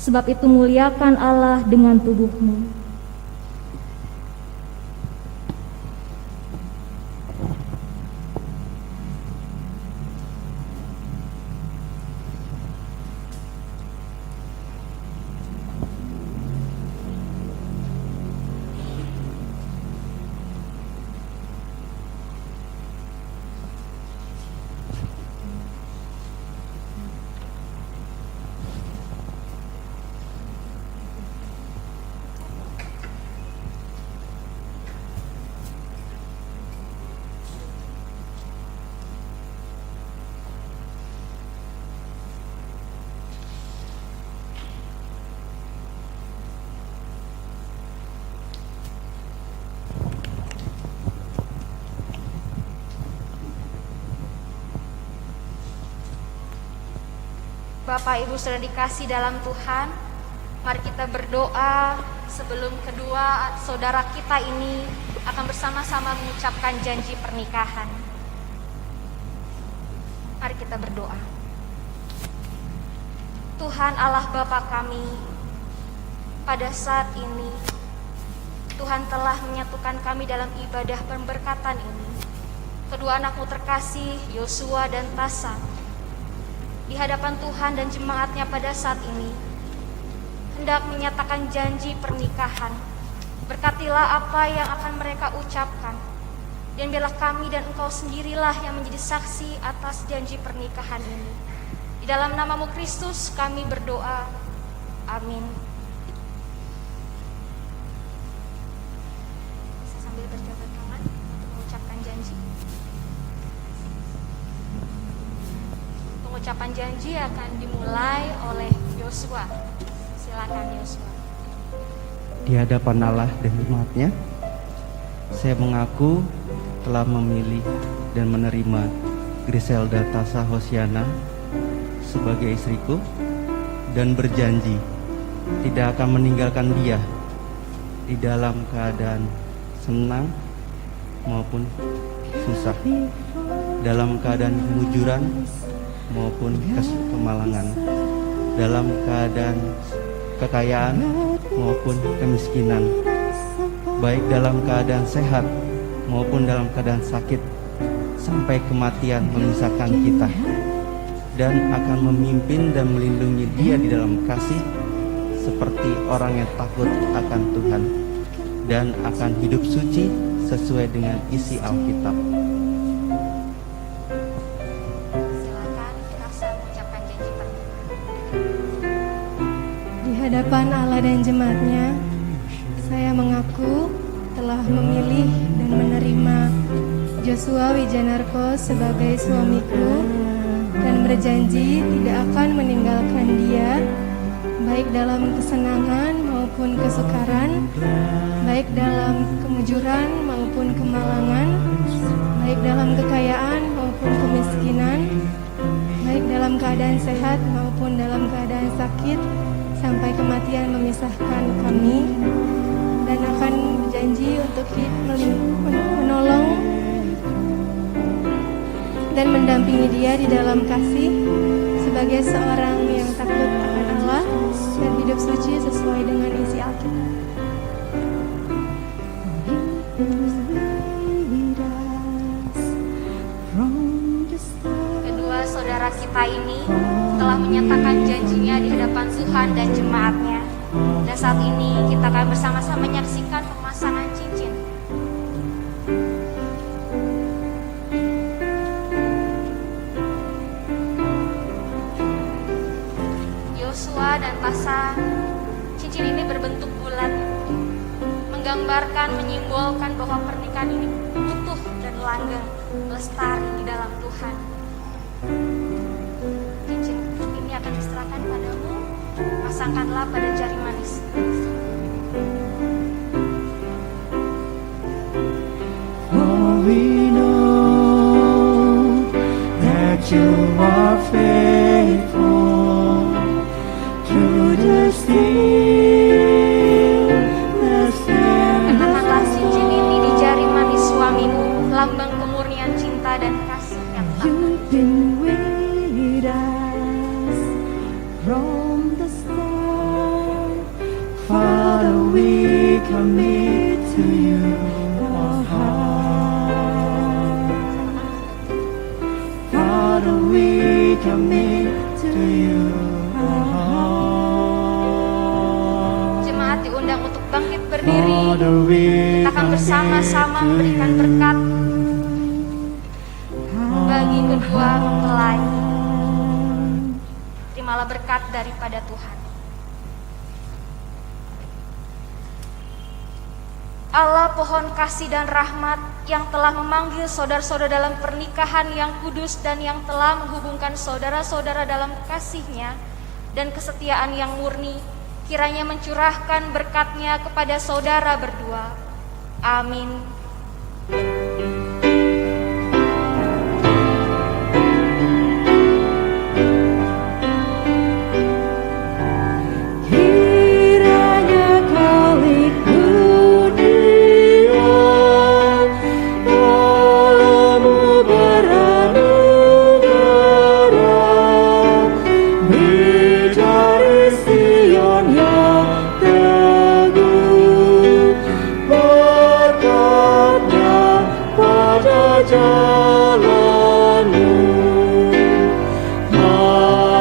Sebab itu muliakan Allah dengan tubuhmu. Bapak Ibu sudah dikasih dalam Tuhan, mari kita berdoa sebelum kedua saudara kita ini akan bersama-sama mengucapkan janji pernikahan. Mari kita berdoa. Tuhan Allah Bapa kami, pada saat ini Tuhan telah menyatukan kami dalam ibadah pemberkatan ini. Kedua anakmu terkasih, Yosua dan Tasa, di hadapan Tuhan dan jemaatnya pada saat ini hendak menyatakan janji pernikahan. Berkatilah apa yang akan mereka ucapkan, dan biarlah kami dan Engkau sendirilah yang menjadi saksi atas janji pernikahan ini. Di dalam nama-Mu Kristus kami berdoa, amin. Sambil berjabat tangan untuk mengucapkan janji. Pengucapan janji akan dimulai oleh Yosua. Silakan Yosua. Di hadapan Allah dan umat-Nya, saya mengaku telah memilih dan menerima Griselda Tasa Hosiana sebagai istriku dan berjanji tidak akan meninggalkan dia di dalam keadaan senang maupun susah. dalam keadaan kemujuran maupun kemalangan, dalam keadaan kekayaan maupun kemiskinan, baik dalam keadaan sehat maupun dalam keadaan sakit, sampai kematian memisahkan kita, dan akan memimpin dan melindungi dia di dalam kasih seperti orang yang takut akan Tuhan dan akan hidup suci sesuai dengan isi Alkitab. Silakan Raksa mengucapkan janji pernikahan. Di hadapan Allah dan jemaatnya, saya mengaku telah memilih dan menerima Joshua Wijanarko sebagai suamiku dan berjanji tidak akan meninggalkan dia, baik dalam kesenangan maupun kesukaran, baik dalam kemujuran maupun kemalangan, baik dalam kekayaan maupun kemiskinan, baik dalam keadaan sehat maupun dalam keadaan sakit, sampai kematian memisahkan kami, dan akan berjanji untuk menolong dan mendampingi dia di dalam kasih sebagai seorang yang takut akan Allah dan hidup suci sesuai dengan isi Alkitab. Kedua saudara kita ini telah menyatakan janjinya di hadapan Tuhan dan jemaatnya. Dan saat ini kita akan bersama-sama menyaksikan pemasangan cincin. Joshua dan Tasha, cincin ini berbentuk bulat, menggambarkan, menyimbolkan bahwa pernikahan ini utuh dan langgeng, lestari di dalam Tuhan. Cincin ini akan diserahkan padamu, pasangkanlah pada jari manis. For we know that you are faithful through the stillness and the Kenakanlah cincin ini di jari manis suamimu, lambang kemurnian cinta dan kasih yang tak You've been with us from the start. Father, we commit to you our heart. Father, we commit to you our heart. Jemaat diundang untuk bangkit berdiri. Father, we Kita akan bersama-sama memberikan berkat bagi kedua mempelai. Terimalah berkat daripada Tuhan. Allah pohon kasih dan rahmat yang telah memanggil saudara-saudara dalam pernikahan yang kudus dan yang telah menghubungkan saudara-saudara dalam kasih-Nya dan kesetiaan yang murni, kiranya mencurahkan berkat-Nya kepada saudara berdua. Amin. Kiranya kali dunia dalammu beranugerah, bidari Sion yang teguh, berkatnya pada jalanmu. Amin.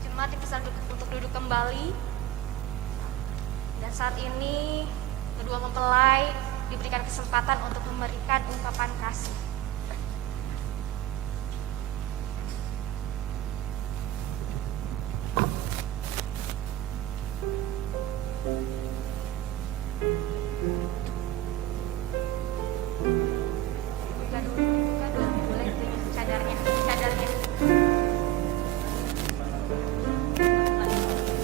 Jemaat dipesan untuk duduk kembali. Dan saat ini kedua mempelai diberikan kesempatan untuk memberikan ungkapan kasih. Buka dulu, boleh itunya, cadarnya.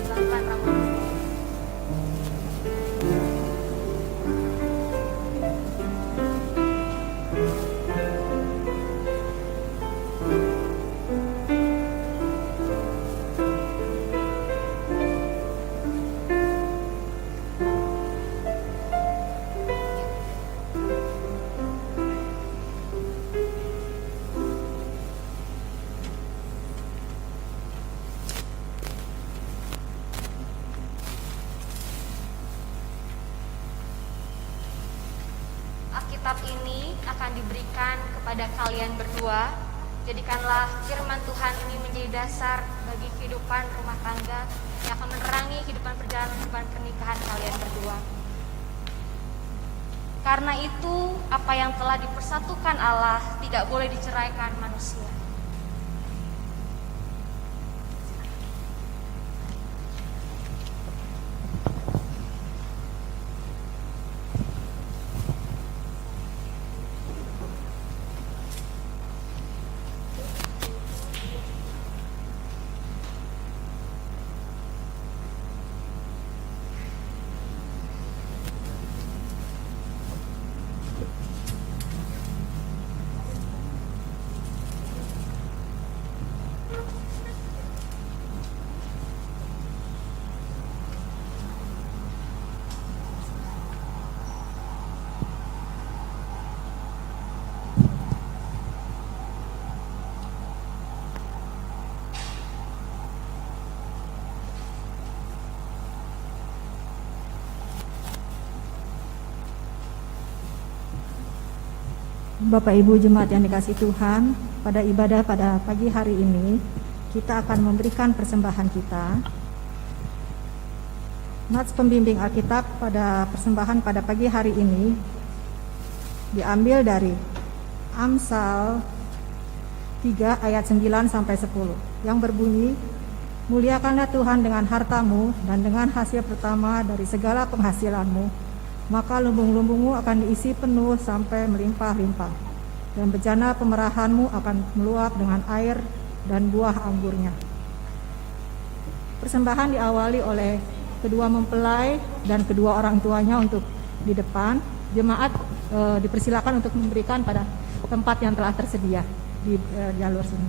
Pelan-pelan rambut. ini akan diberikan kepada kalian berdua. Jadikanlah firman Tuhan ini menjadi dasar bagi kehidupan rumah tangga yang akan menerangi perjalanan kehidupan pernikahan kalian berdua. Karena itu, apa yang telah dipersatukan Allah tidak boleh diceraikan manusia. Bapak Ibu jemaat yang dikasihi Tuhan, pada ibadah pada pagi hari ini kita akan memberikan persembahan kita. Nats pembimbing Alkitab pada persembahan pada pagi hari ini diambil dari Amsal 3 ayat 9 sampai 10 yang berbunyi, "Muliakanlah Tuhan dengan hartamu dan dengan hasil pertama dari segala penghasilanmu, maka lumbung-lumbungmu akan diisi penuh sampai melimpah-limpah, dan bejana pemerahanmu akan meluap dengan air dan buah anggurnya." Persembahan diawali oleh kedua mempelai dan kedua orang tuanya untuk di depan. Jemaat dipersilakan untuk memberikan pada tempat yang telah tersedia di jalur sini.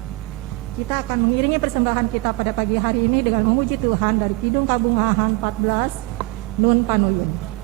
Kita akan mengiringi persembahan kita pada pagi hari ini dengan memuji Tuhan dari Kidung Kabungahan 14, Nun Panuyun.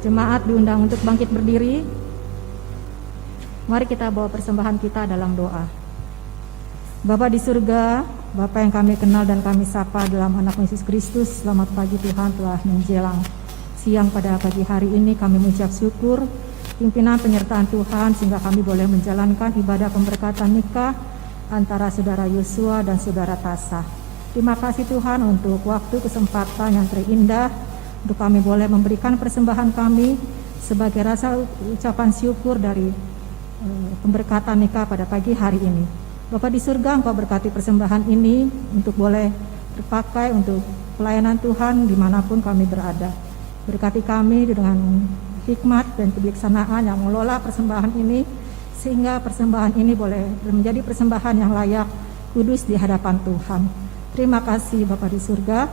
Jemaat diundang untuk bangkit berdiri. Mari kita bawa persembahan kita dalam doa. Bapa di surga, Bapa yang kami kenal dan kami sapa dalam anak Yesus Kristus, selamat pagi Tuhan, telah menjelang siang pada pagi hari ini kami mengucap syukur pimpinan penyertaan Tuhan sehingga kami boleh menjalankan ibadah pemberkatan nikah antara saudara Yosua dan saudara Tasah. Terima kasih Tuhan untuk waktu kesempatan yang terindah untuk kami boleh memberikan persembahan kami sebagai rasa ucapan syukur dari pemberkatan nikah pada pagi hari ini. Bapa di surga, Engkau berkati persembahan ini untuk boleh terpakai untuk pelayanan Tuhan dimanapun kami berada. Berkati kami dengan hikmat dan kebijaksanaan yang mengelola persembahan ini, sehingga persembahan ini boleh menjadi persembahan yang layak, kudus di hadapan Tuhan. Terima kasih Bapa di surga.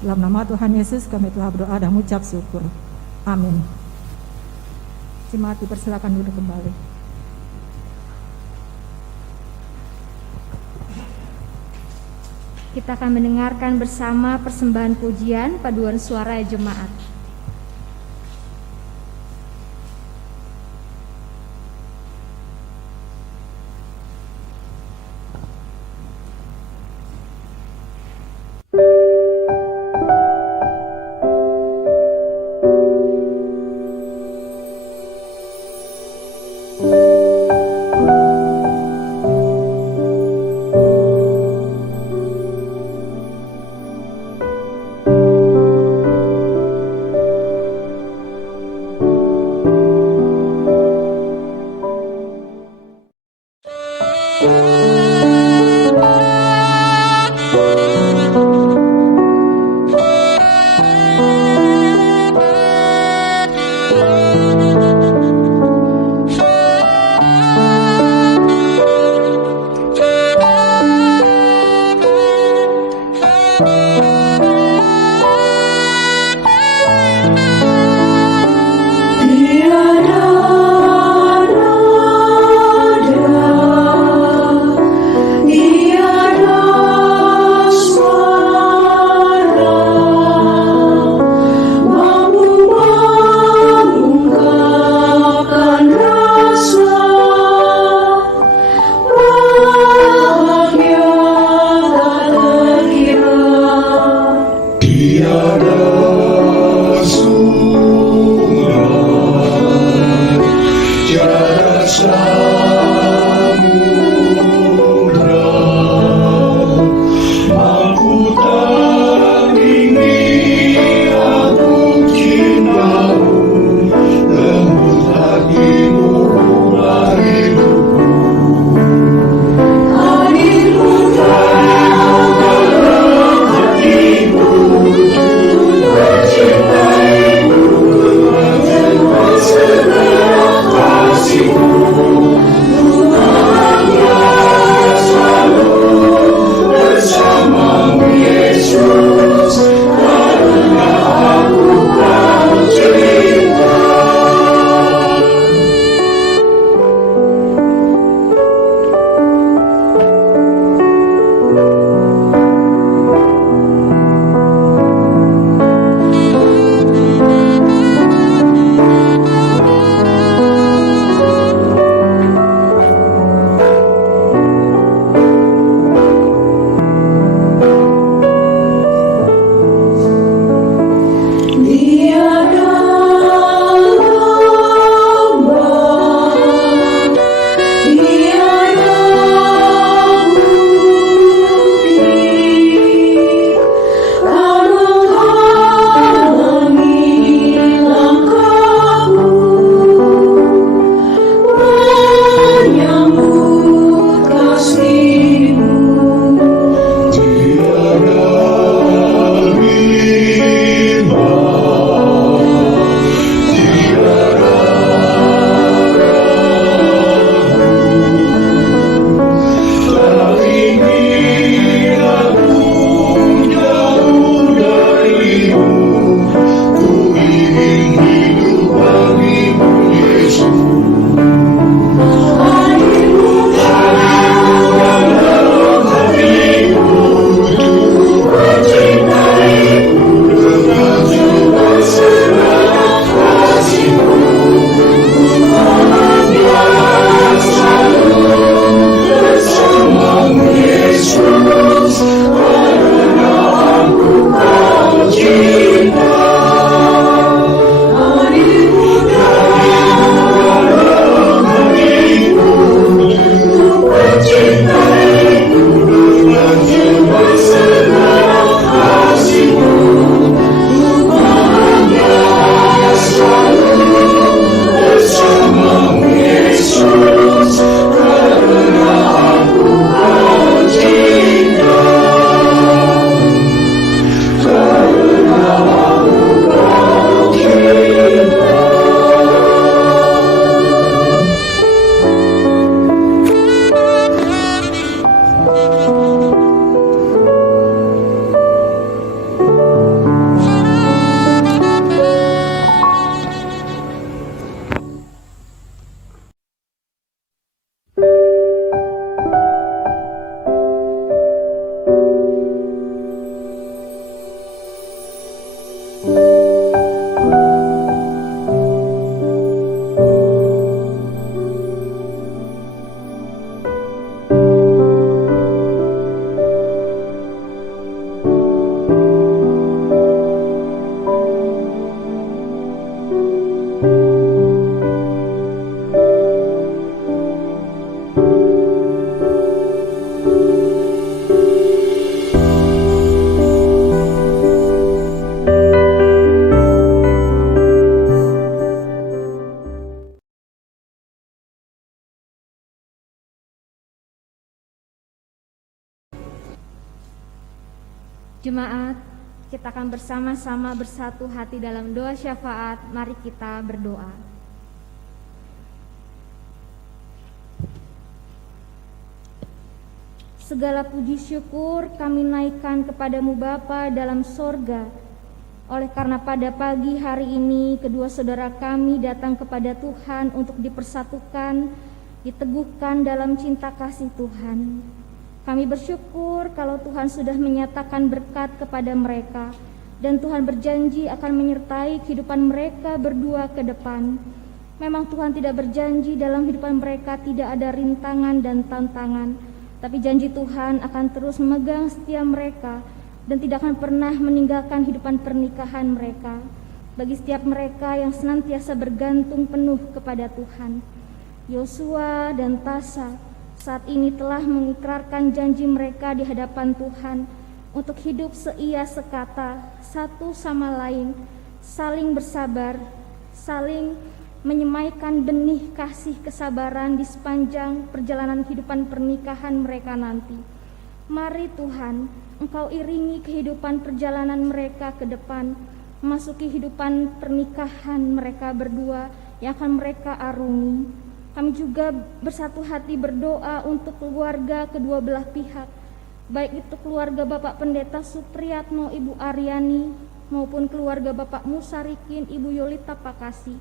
Dalam nama Tuhan Yesus kami telah berdoa dan mengucap syukur. Amin. Jemaat dipersilakan duduk kembali. Kita akan mendengarkan bersama persembahan pujian paduan suara jemaat. Jemaat, kita akan bersama-sama bersatu hati dalam doa syafaat. Mari kita berdoa. Segala puji syukur kami naikkan kepadamu Bapa dalam sorga, oleh karena pada pagi hari ini kedua saudara kami datang kepada Tuhan untuk dipersatukan, diteguhkan dalam cinta kasih Tuhan. Kami bersyukur kalau Tuhan sudah menyatakan berkat kepada mereka, dan Tuhan berjanji akan menyertai kehidupan mereka berdua ke depan. Memang Tuhan tidak berjanji dalam kehidupan mereka tidak ada rintangan dan tantangan, tapi janji Tuhan akan terus memegang setia mereka dan tidak akan pernah meninggalkan kehidupan pernikahan mereka. Bagi setiap mereka yang senantiasa bergantung penuh kepada Tuhan, Yosua dan Tasa saat ini telah mengikrarkan janji mereka di hadapan Tuhan untuk hidup seia sekata, satu sama lain, saling bersabar, saling menyemaikan benih kasih kesabaran di sepanjang perjalanan kehidupan pernikahan mereka nanti. Mari Tuhan, Engkau iringi kehidupan perjalanan mereka ke depan, memasuki kehidupan pernikahan mereka berdua yang akan mereka arungi. Kami juga bersatu hati berdoa untuk keluarga kedua belah pihak, baik itu keluarga Bapak Pendeta Supriyatno, Ibu Aryani, maupun keluarga Bapak Musarikin, Ibu Yolita Pakasi,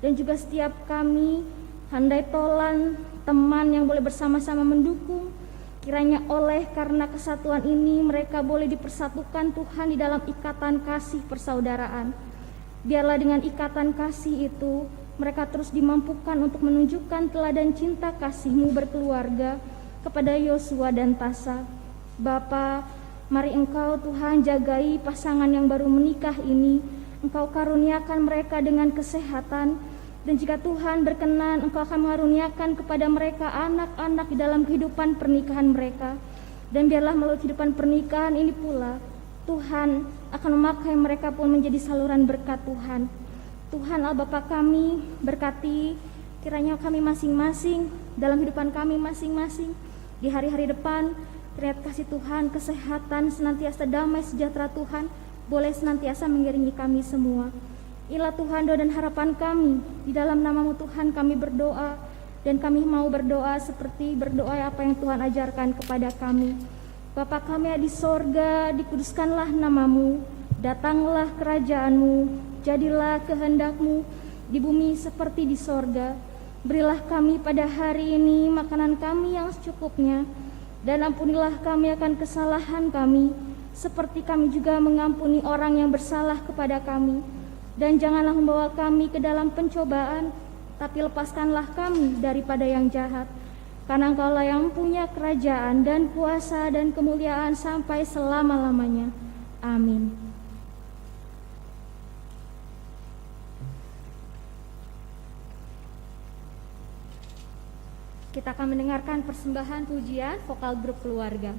dan juga setiap kami, handai tolan, teman yang boleh bersama-sama mendukung. Kiranya oleh karena kesatuan ini mereka boleh dipersatukan Tuhan di dalam ikatan kasih persaudaraan. Biarlah dengan ikatan kasih itu mereka terus dimampukan untuk menunjukkan teladan cinta kasih-Mu berkeluarga kepada Yosua dan Tasa. Bapa, mari Engkau Tuhan jagai pasangan yang baru menikah ini. Engkau karuniakan mereka dengan kesehatan, dan jika Tuhan berkenan Engkau akan mengaruniakan kepada mereka anak-anak di dalam kehidupan pernikahan mereka. Dan biarlah melalui kehidupan pernikahan ini pula Tuhan akan memakai mereka pun menjadi saluran berkat Tuhan. Tuhan Allah Bapa kami, berkati kiranya kami masing-masing dalam kehidupan kami masing-masing di hari-hari depan. Kiranya kasih Tuhan, kesehatan, senantiasa damai sejahtera Tuhan boleh senantiasa mengiringi kami semua. Inilah Tuhan doa dan harapan kami, di dalam nama-Mu Tuhan kami berdoa, dan kami mau berdoa seperti berdoa apa yang Tuhan ajarkan kepada kami. Bapa kami yang di sorga, dikuduskanlah nama-Mu, datanglah kerajaan-Mu, jadilah kehendak-Mu di bumi seperti di sorga. Berilah kami pada hari ini makanan kami yang secukupnya, dan ampunilah kami akan kesalahan kami, seperti kami juga mengampuni orang yang bersalah kepada kami. Dan janganlah membawa kami ke dalam pencobaan, tapi lepaskanlah kami daripada yang jahat. Karena Engkaulah yang punya kerajaan dan kuasa dan kemuliaan sampai selama-lamanya. Amin. Kita akan mendengarkan persembahan pujian vokal grup keluarga.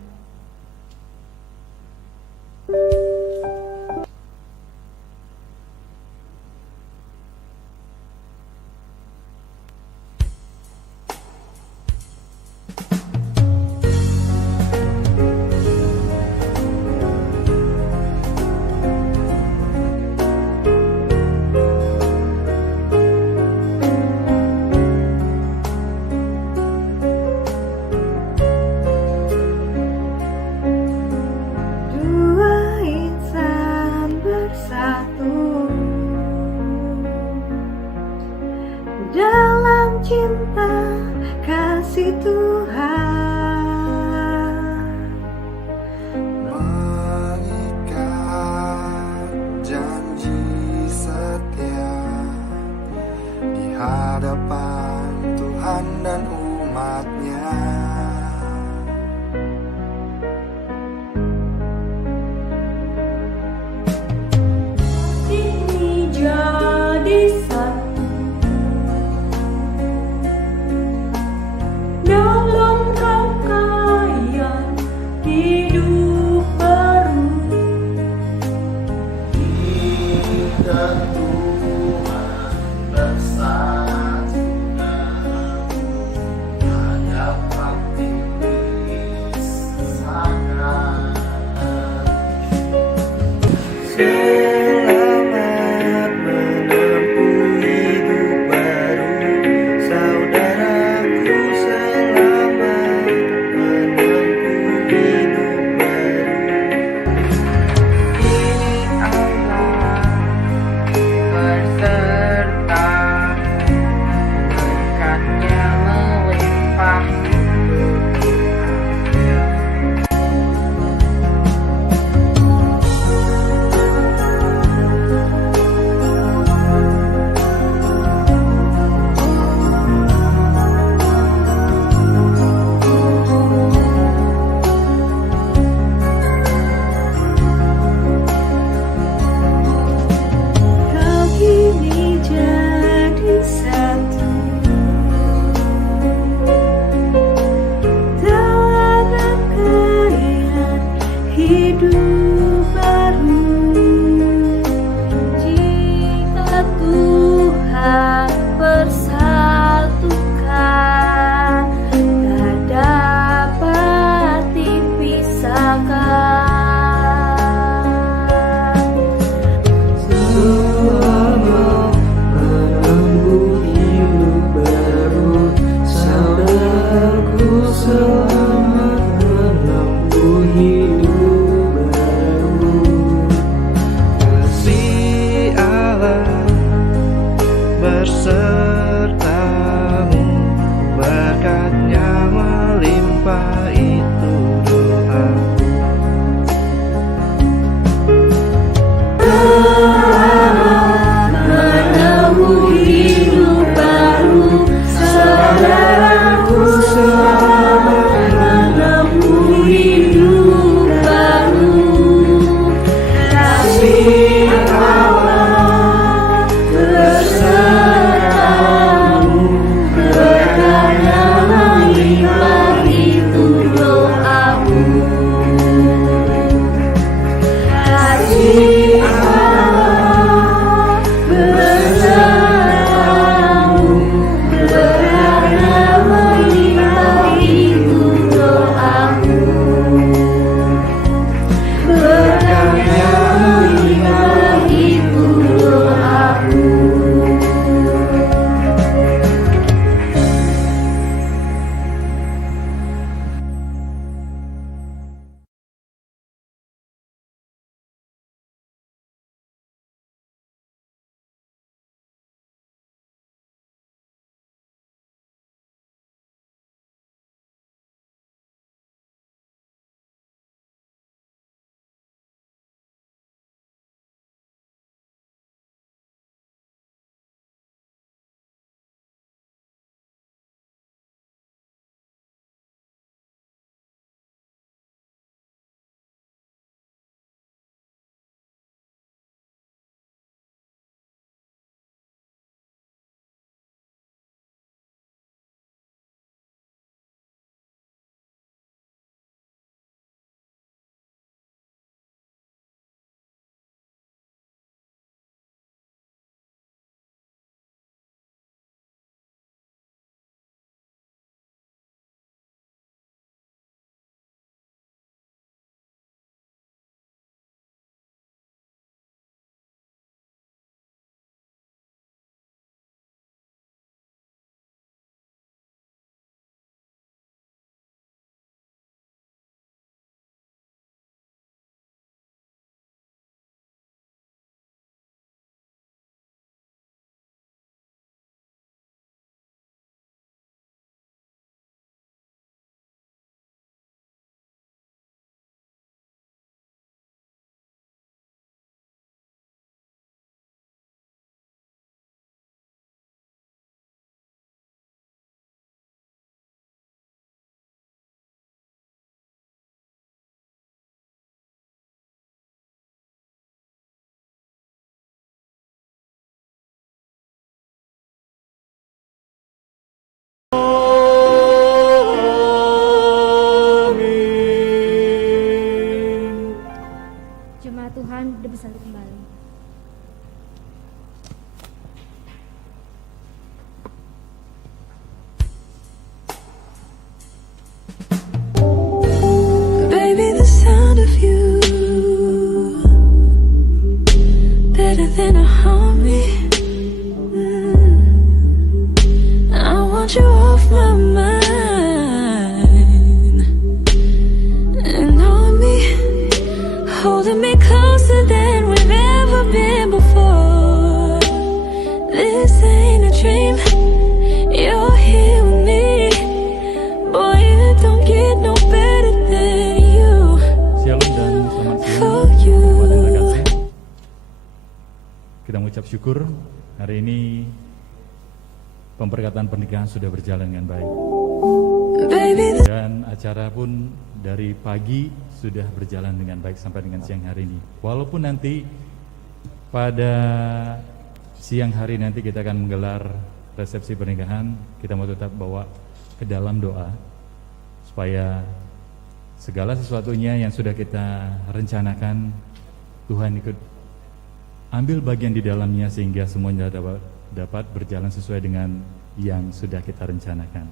No selamat menempuh hidup baru. Saudaraku selamat menempuh hidup baru. Ini Allah berserta, berkatnya melimpah. Kau kini jadi satu dalam rangkaian hidup baru. Jika Tuhan persatukan, tak dapat dipisahkan. Selamat menempuh hidup baru. Saudaraku selamat menempuh hidup baru. Kasih Allah bersertamu, berkatnya melimpah, itu doaku. Menempuh hidup baru. Saudaraku selamat menempuh hidup baru. Kasih Allah bersertamu, berkatnya melimpah, itu doaku. Kasih Allah bersertamu, berkatnya melimpah, itu doaku. Berkatnya melimpah, itu doaku. Tuhan bersatu kembali. Baby, the sound of you kita mengucap syukur hari ini pemberkatan pernikahan sudah berjalan dengan baik. Dan acara pun dari pagi sudah berjalan dengan baik sampai dengan siang hari ini. Walaupun nanti pada siang hari nanti kita akan menggelar resepsi pernikahan, kita mau tetap bawa ke dalam doa supaya segala sesuatunya yang sudah kita rencanakan, Tuhan ikut ambil bagian di dalamnya sehingga semuanya dapat berjalan sesuai dengan yang sudah kita rencanakan.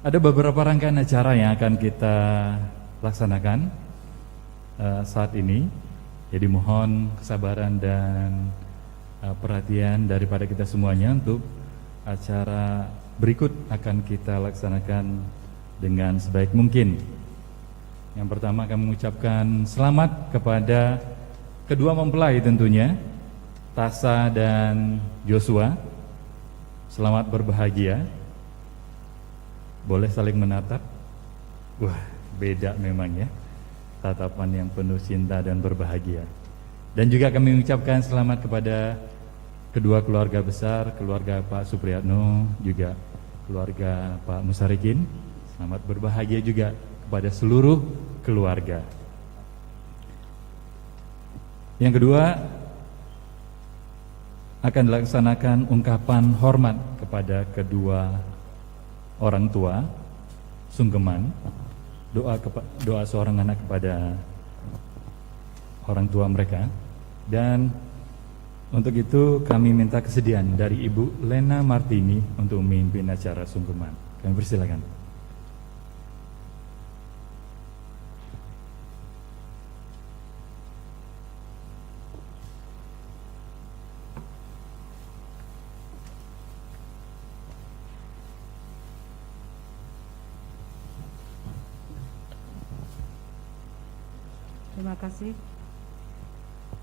Ada beberapa rangkaian acara yang akan kita laksanakan saat ini. Jadi mohon kesabaran dan perhatian daripada kita semuanya untuk acara berikut akan kita laksanakan dengan sebaik mungkin. Yang pertama kami mengucapkan selamat kepada kedua mempelai tentunya, Tasha dan Joshua. Selamat berbahagia. Boleh saling menatap. Wah, beda memang ya, tatapan yang penuh cinta dan berbahagia. Dan juga kami mengucapkan selamat kepada kedua keluarga besar, keluarga Pak Supriyatno, juga keluarga Pak Musarikin. Selamat berbahagia juga kepada seluruh keluarga. Yang kedua, akan dilaksanakan ungkapan hormat kepada kedua orang tua sungkeman. Doa seorang anak kepada orang tua mereka. Dan untuk itu kami minta kesediaan dari Ibu Lena Martini untuk memimpin acara sungkeman. Kami persilakan.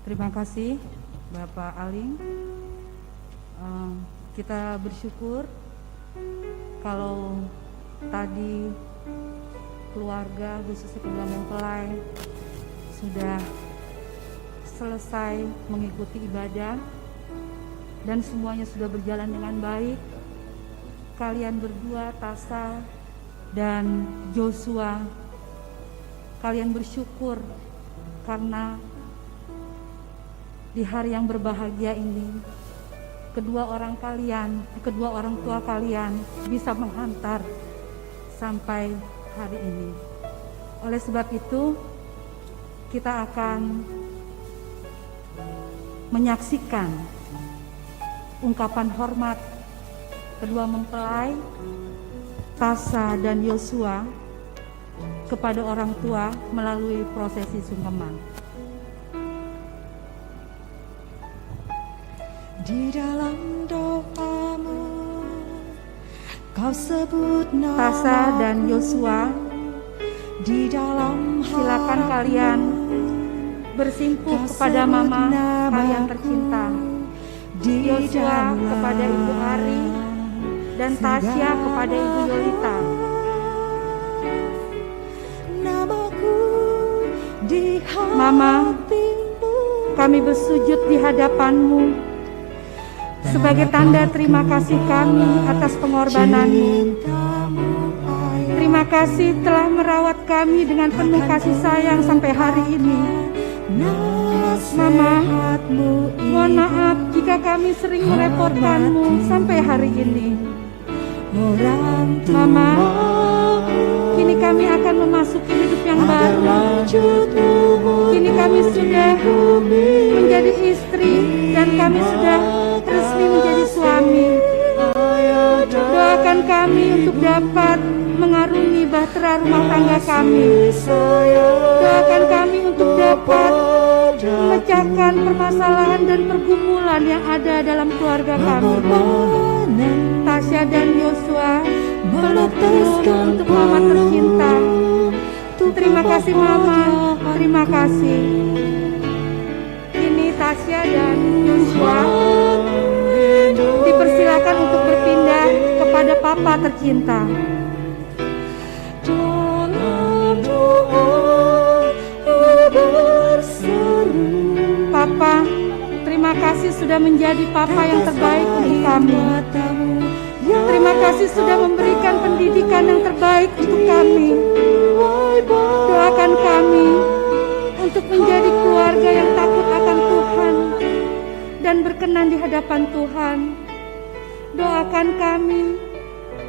Terima kasih Bapak Aling. Kita bersyukur kalau tadi keluarga khususnya kedua mempelai sudah selesai mengikuti ibadah dan semuanya sudah berjalan dengan baik. Kalian berdua, Tasha dan Joshua, kalian bersyukur karena di hari yang berbahagia ini kedua orang tua kalian bisa menghantar sampai hari ini. Oleh sebab itu kita akan menyaksikan ungkapan hormat kedua mempelai Tasha dan Joshua kepada orang tua melalui prosesi sungkeman. Di dalam doamu kau sebut nama Tasha dan Joshua, di dalam silakan kalian bersimpuh kepada mama kalian tercinta. Joshua kepada Ibu Ari dan Tasya kepada Ibu Yolita. Mama, kami bersujud di hadapan-Mu sebagai tanda terima kasih kami atas pengorbananmu. Terima kasih telah merawat kami dengan penuh kasih sayang sampai hari ini. Mama, mohon maaf jika kami sering merepotkanmu sampai hari ini. Mama, kini kami akan memasuki hidup yang baru. Kini kami sudah menjadi istri dan kami sudah resmi menjadi suami. Doakan kami untuk dapat mengarungi bahtera rumah tangga kami. Doakan kami untuk dapat memecahkan permasalahan dan pergumulan yang ada dalam keluarga kami. Tasha dan Joshua, peluk untuk mama tercinta. Terima kasih mama, terima kasih. Ini Tasha dan Joshua dipersilakan untuk berpindah kepada papa tercinta. Papa, kasih sudah menjadi Papa yang terbaik untuk kami. Terima kasih sudah memberikan pendidikan yang terbaik untuk kami. Doakan kami untuk menjadi keluarga yang takut akan Tuhan dan berkenan di hadapan Tuhan. Doakan kami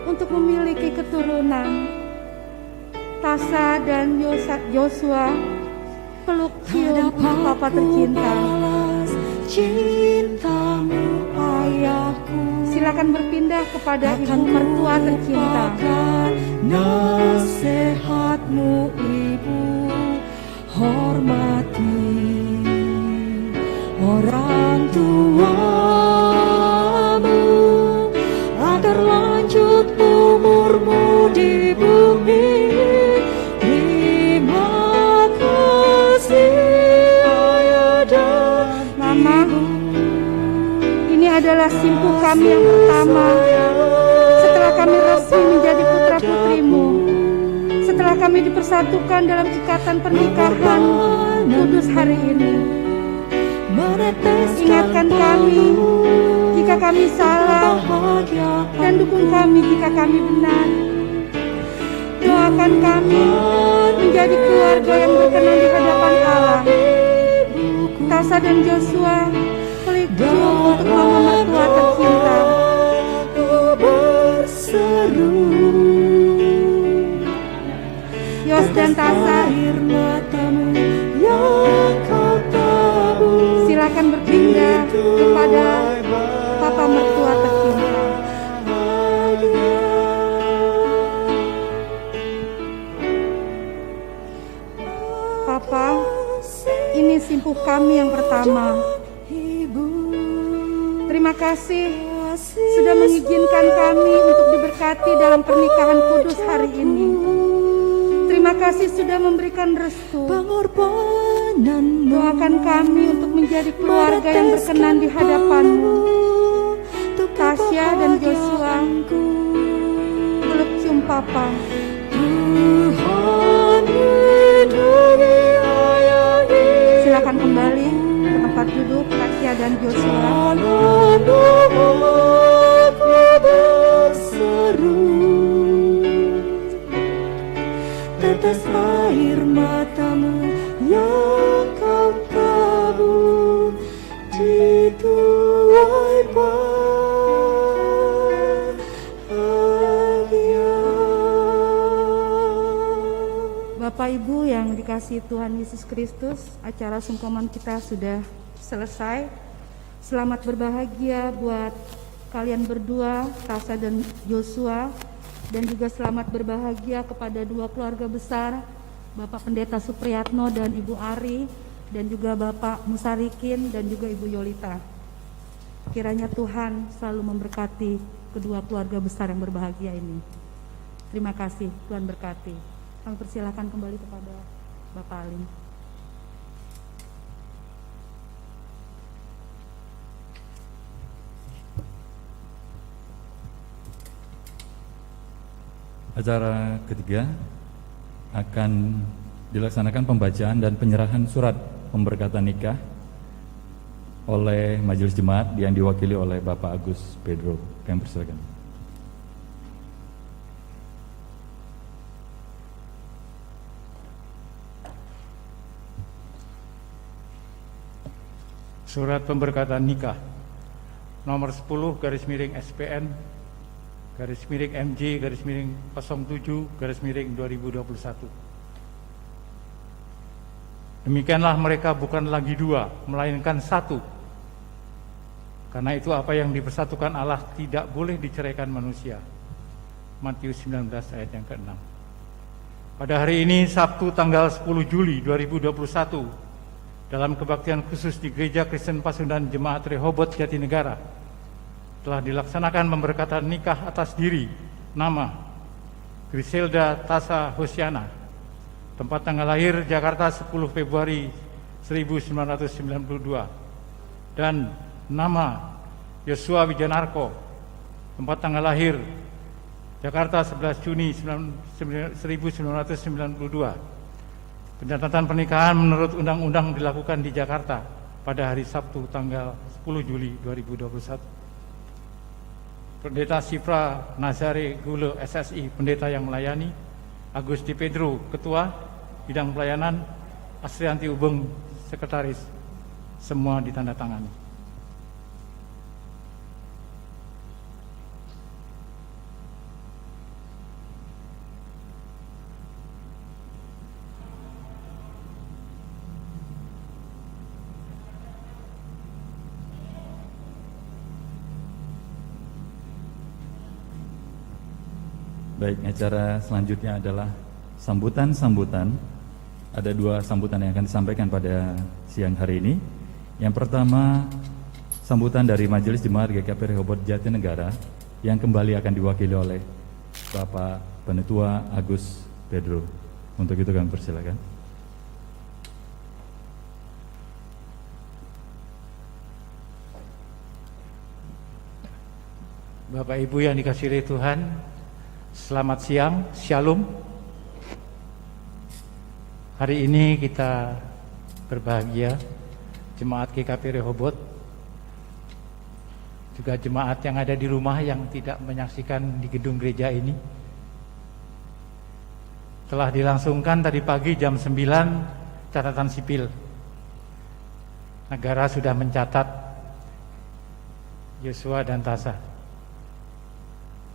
untuk memiliki keturunan. Tasa dan Joshua, peluk cium Papa tercinta. Silakan berpindah kepada ibu mertua tercinta. Nasihatmu ibu, hormati orang tuamu agar lanjut umurmu di bumi. Terima kasih ayah dan Mama, ini adalah simpul kami yang pertama setelah kami resmi menjadi putra-putrimu, setelah kami dipersatukan dalam ikatan pernikahan kudus hari ini. Ingatkan kami jika kami salah dan dukung kami jika kami benar. Doakan kami menjadi keluarga yang berkenan di hadapan Allah. Tasa dan Joshua, pelik cium untuk mama mertua tercinta. Yos dan Tasa, silakan berpindah kepada Papa mertua tercinta. Papa, ini simpuh kami yang pertama. Terima kasih sudah mengizinkan kami untuk diberkati dalam pernikahan kudus hari ini. Terima kasih sudah memberikan restu. Doakan kami untuk menjadi keluarga yang berkenan di hadapan-Mu. Tasya dan Joshua, peluk cium Papa. Silakan kembali ke tempat duduk Tasya dan Joshua. Tetes air matamu yang kau tabur di tuai bahagia. Bapak Ibu yang dikasihi Tuhan Yesus Kristus, acara sungkeman kita sudah selesai. Selamat berbahagia buat kalian berdua, Tasa dan Joshua, dan juga selamat berbahagia kepada dua keluarga besar, Bapak Pendeta Supriyatno dan Ibu Ari, dan juga Bapak Musarikin dan juga Ibu Yolita. Kiranya Tuhan selalu memberkati kedua keluarga besar yang berbahagia ini. Terima kasih, Tuhan berkati. Kami persilakan kembali kepada Bapak Alim. Acara ketiga akan dilaksanakan pembacaan dan penyerahan surat pemberkatan nikah oleh Majelis Jemaat yang diwakili oleh Bapak Agus Pedro. Kami persilakan. Surat pemberkatan nikah nomor 10/SPN /MJ/07/2021. Demikianlah mereka bukan lagi dua, melainkan satu. Karena itu apa yang dipersatukan Allah tidak boleh diceraikan manusia. Matius 19 ayat yang ke-6. Pada hari ini Sabtu tanggal 10 Juli 2021 dalam kebaktian khusus di Gereja Kristen Pasundan Jemaat Rehoboth Jatinegara telah dilaksanakan pemberkatan nikah atas diri nama Griselda Tasa Hosiana, tempat tanggal lahir Jakarta 10 Februari 1992, dan nama Joshua Wijanarko, tempat tanggal lahir Jakarta 11 Juni 1992. Pencatatan pernikahan menurut undang-undang dilakukan di Jakarta pada hari Sabtu tanggal 10 Juli 2021. Pendeta Sifra Nazare Gule SSI, pendeta yang melayani, Agus Di Pedro, ketua bidang pelayanan, Asrianti Ubeng, sekretaris, semua ditandatangani. Baik, acara selanjutnya adalah sambutan-sambutan. Ada 2 sambutan yang akan disampaikan pada siang hari ini. Yang pertama, sambutan dari Majelis Jemaat GKP Rehoboth Jatinegara yang kembali akan diwakili oleh Bapak Penetua Agus Pedro. Untuk itu kami persilakan. Bapak Ibu yang dikasihi Tuhan, selamat siang, Shalom. Hari ini kita berbahagia, Jemaat GKP Rehoboth, juga jemaat yang ada di rumah yang tidak menyaksikan di gedung gereja ini. Telah dilangsungkan tadi pagi jam 9 catatan sipil. Negara sudah mencatat Yosua dan Tasha.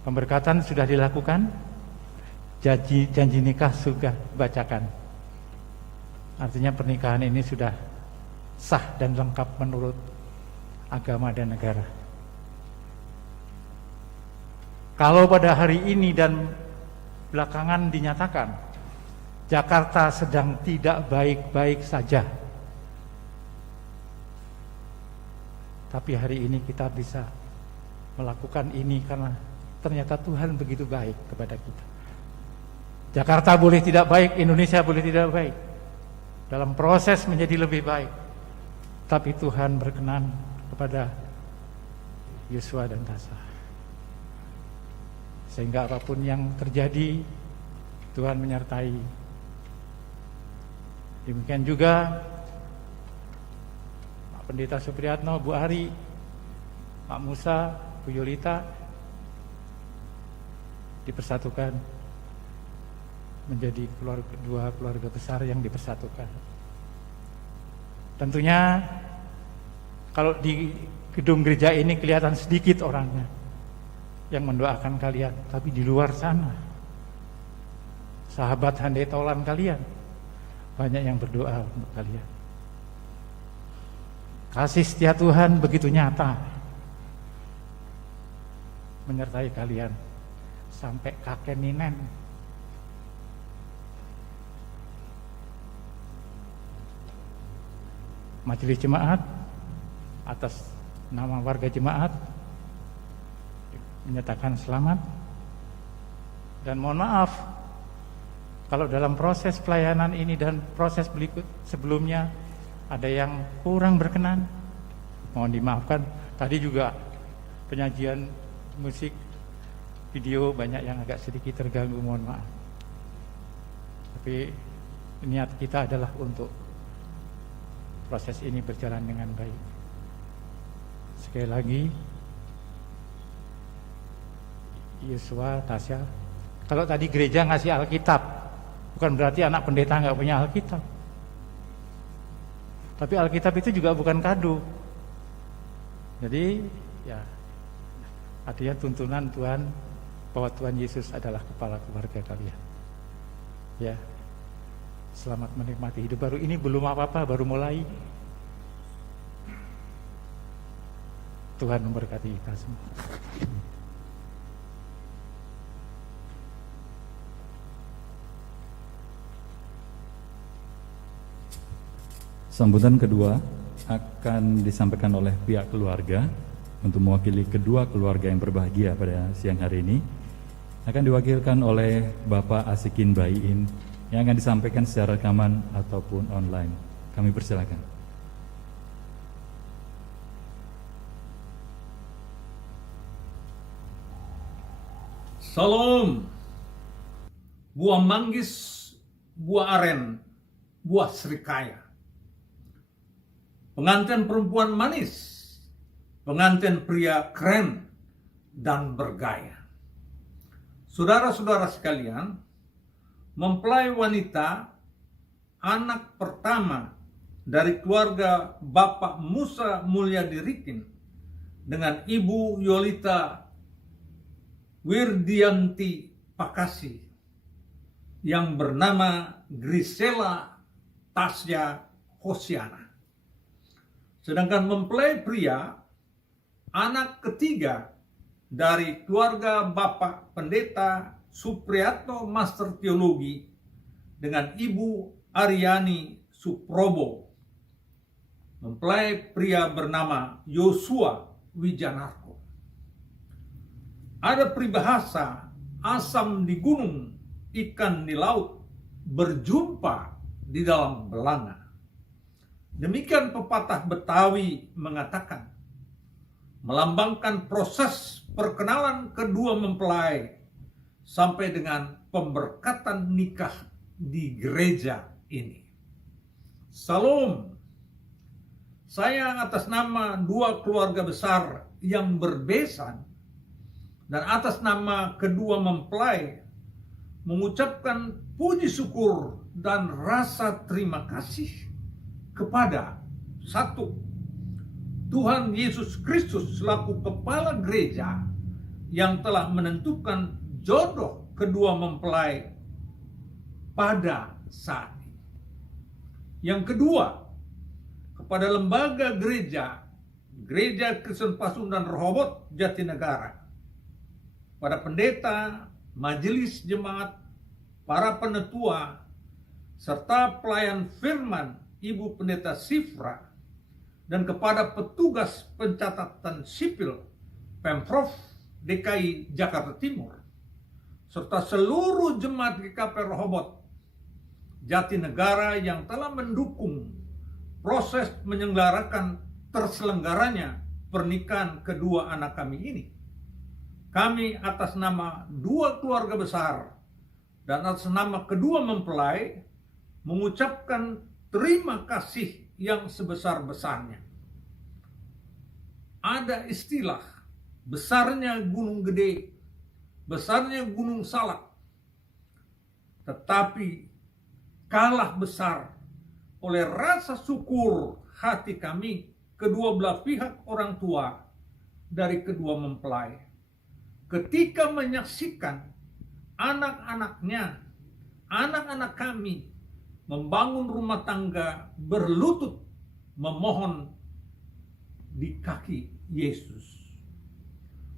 Pemberkatan sudah dilakukan, janji nikah sudah dibacakan. Artinya pernikahan ini sudah sah dan lengkap menurut agama dan negara. Kalau pada hari ini dan belakangan dinyatakan Jakarta sedang tidak baik-baik saja, tapi hari ini kita bisa melakukan ini karena ternyata Tuhan begitu baik kepada kita. Jakarta boleh tidak baik, Indonesia boleh tidak baik, dalam proses menjadi lebih baik, tapi Tuhan berkenan kepada Yosua dan Tasha. Sehingga apapun yang terjadi, Tuhan menyertai. Demikian juga Pak Pendeta Supriyatno, Bu Ari, Pak Musa, Bu Yolita dipersatukan menjadi dua keluarga besar yang dipersatukan. Tentunya kalau di gedung gereja ini kelihatan sedikit orangnya yang mendoakan kalian, tapi di luar sana sahabat handai taulan kalian banyak yang berdoa untuk kalian. Kasih setia Tuhan begitu nyata menyertai kalian sampai kakek ninen. Majelis Jemaat atas nama warga jemaat menyatakan selamat dan mohon maaf kalau dalam proses pelayanan ini dan proses berikut sebelumnya ada yang kurang berkenan, mohon dimaafkan. Tadi juga penyajian musik video banyak yang agak sedikit terganggu, mohon maaf. Tapi niat kita adalah untuk proses ini berjalan dengan baik. Sekali lagi, Yosua, Tasha, kalau tadi gereja ngasih Alkitab, bukan berarti anak pendeta nggak punya Alkitab. Tapi Alkitab itu juga bukan kado. Jadi ya artinya tuntunan Tuhan bahwa Tuhan Yesus adalah kepala keluarga kalian. Ya, selamat menikmati hidup baru ini. Belum apa-apa, baru mulai. Tuhan memberkati kita semua. Sambutan kedua akan disampaikan oleh pihak keluarga untuk mewakili kedua keluarga yang berbahagia pada siang hari ini. Akan diwakilkan oleh Bapak Asikin Baiin yang akan disampaikan secara rekaman ataupun online. Kami persilakan. Salam, buah manggis, buah aren, buah serikaya. pengantin perempuan manis, pengantin pria keren dan bergaya. Saudara-saudara sekalian, mempelai wanita, anak pertama dari keluarga Bapak Musa Mulyadi Rikin dengan Ibu Yolita Wirdianti Pakasi yang bernama Grisela Tasya Hosiana. Sedangkan mempelai pria, anak ketiga dari keluarga Bapak Pendeta Supriyatno Master Teologi dengan Ibu Aryani Suprobo. Mempelai pria bernama Yosua Wijanarko. Ada peribahasa, asam di gunung, ikan di laut, berjumpa di dalam belanga. Demikian pepatah Betawi mengatakan, melambangkan proses perkenalan kedua mempelai sampai dengan pemberkatan nikah di gereja ini. Salam. Saya atas nama dua keluarga besar yang berbesan dan atas nama kedua mempelai mengucapkan puji syukur dan rasa terima kasih kepada satu, Tuhan Yesus Kristus selaku kepala gereja yang telah menentukan jodoh kedua mempelai pada saat ini. Yang kedua, kepada lembaga gereja, Gereja Kristen Pasundan Rehoboth Jatinegara, pada pendeta, majelis jemaat, para penetua, serta pelayan firman Ibu Pendeta Sifra, dan kepada petugas pencatatan sipil Pemprov DKI Jakarta Timur, serta seluruh jemaat GKP Rehoboth Jatinegara yang telah mendukung proses menyelenggarakan terselenggaranya pernikahan kedua anak kami ini. Kami atas nama dua keluarga besar dan atas nama kedua mempelai mengucapkan terima kasih yang sebesar-besarnya. Ada istilah, besarnya gunung gede, besarnya gunung Salak, tetapi kalah besar oleh rasa syukur hati kami kedua belah pihak orang tua dari kedua mempelai ketika menyaksikan anak-anaknya, anak-anak kami membangun rumah tangga berlutut memohon di kaki Yesus.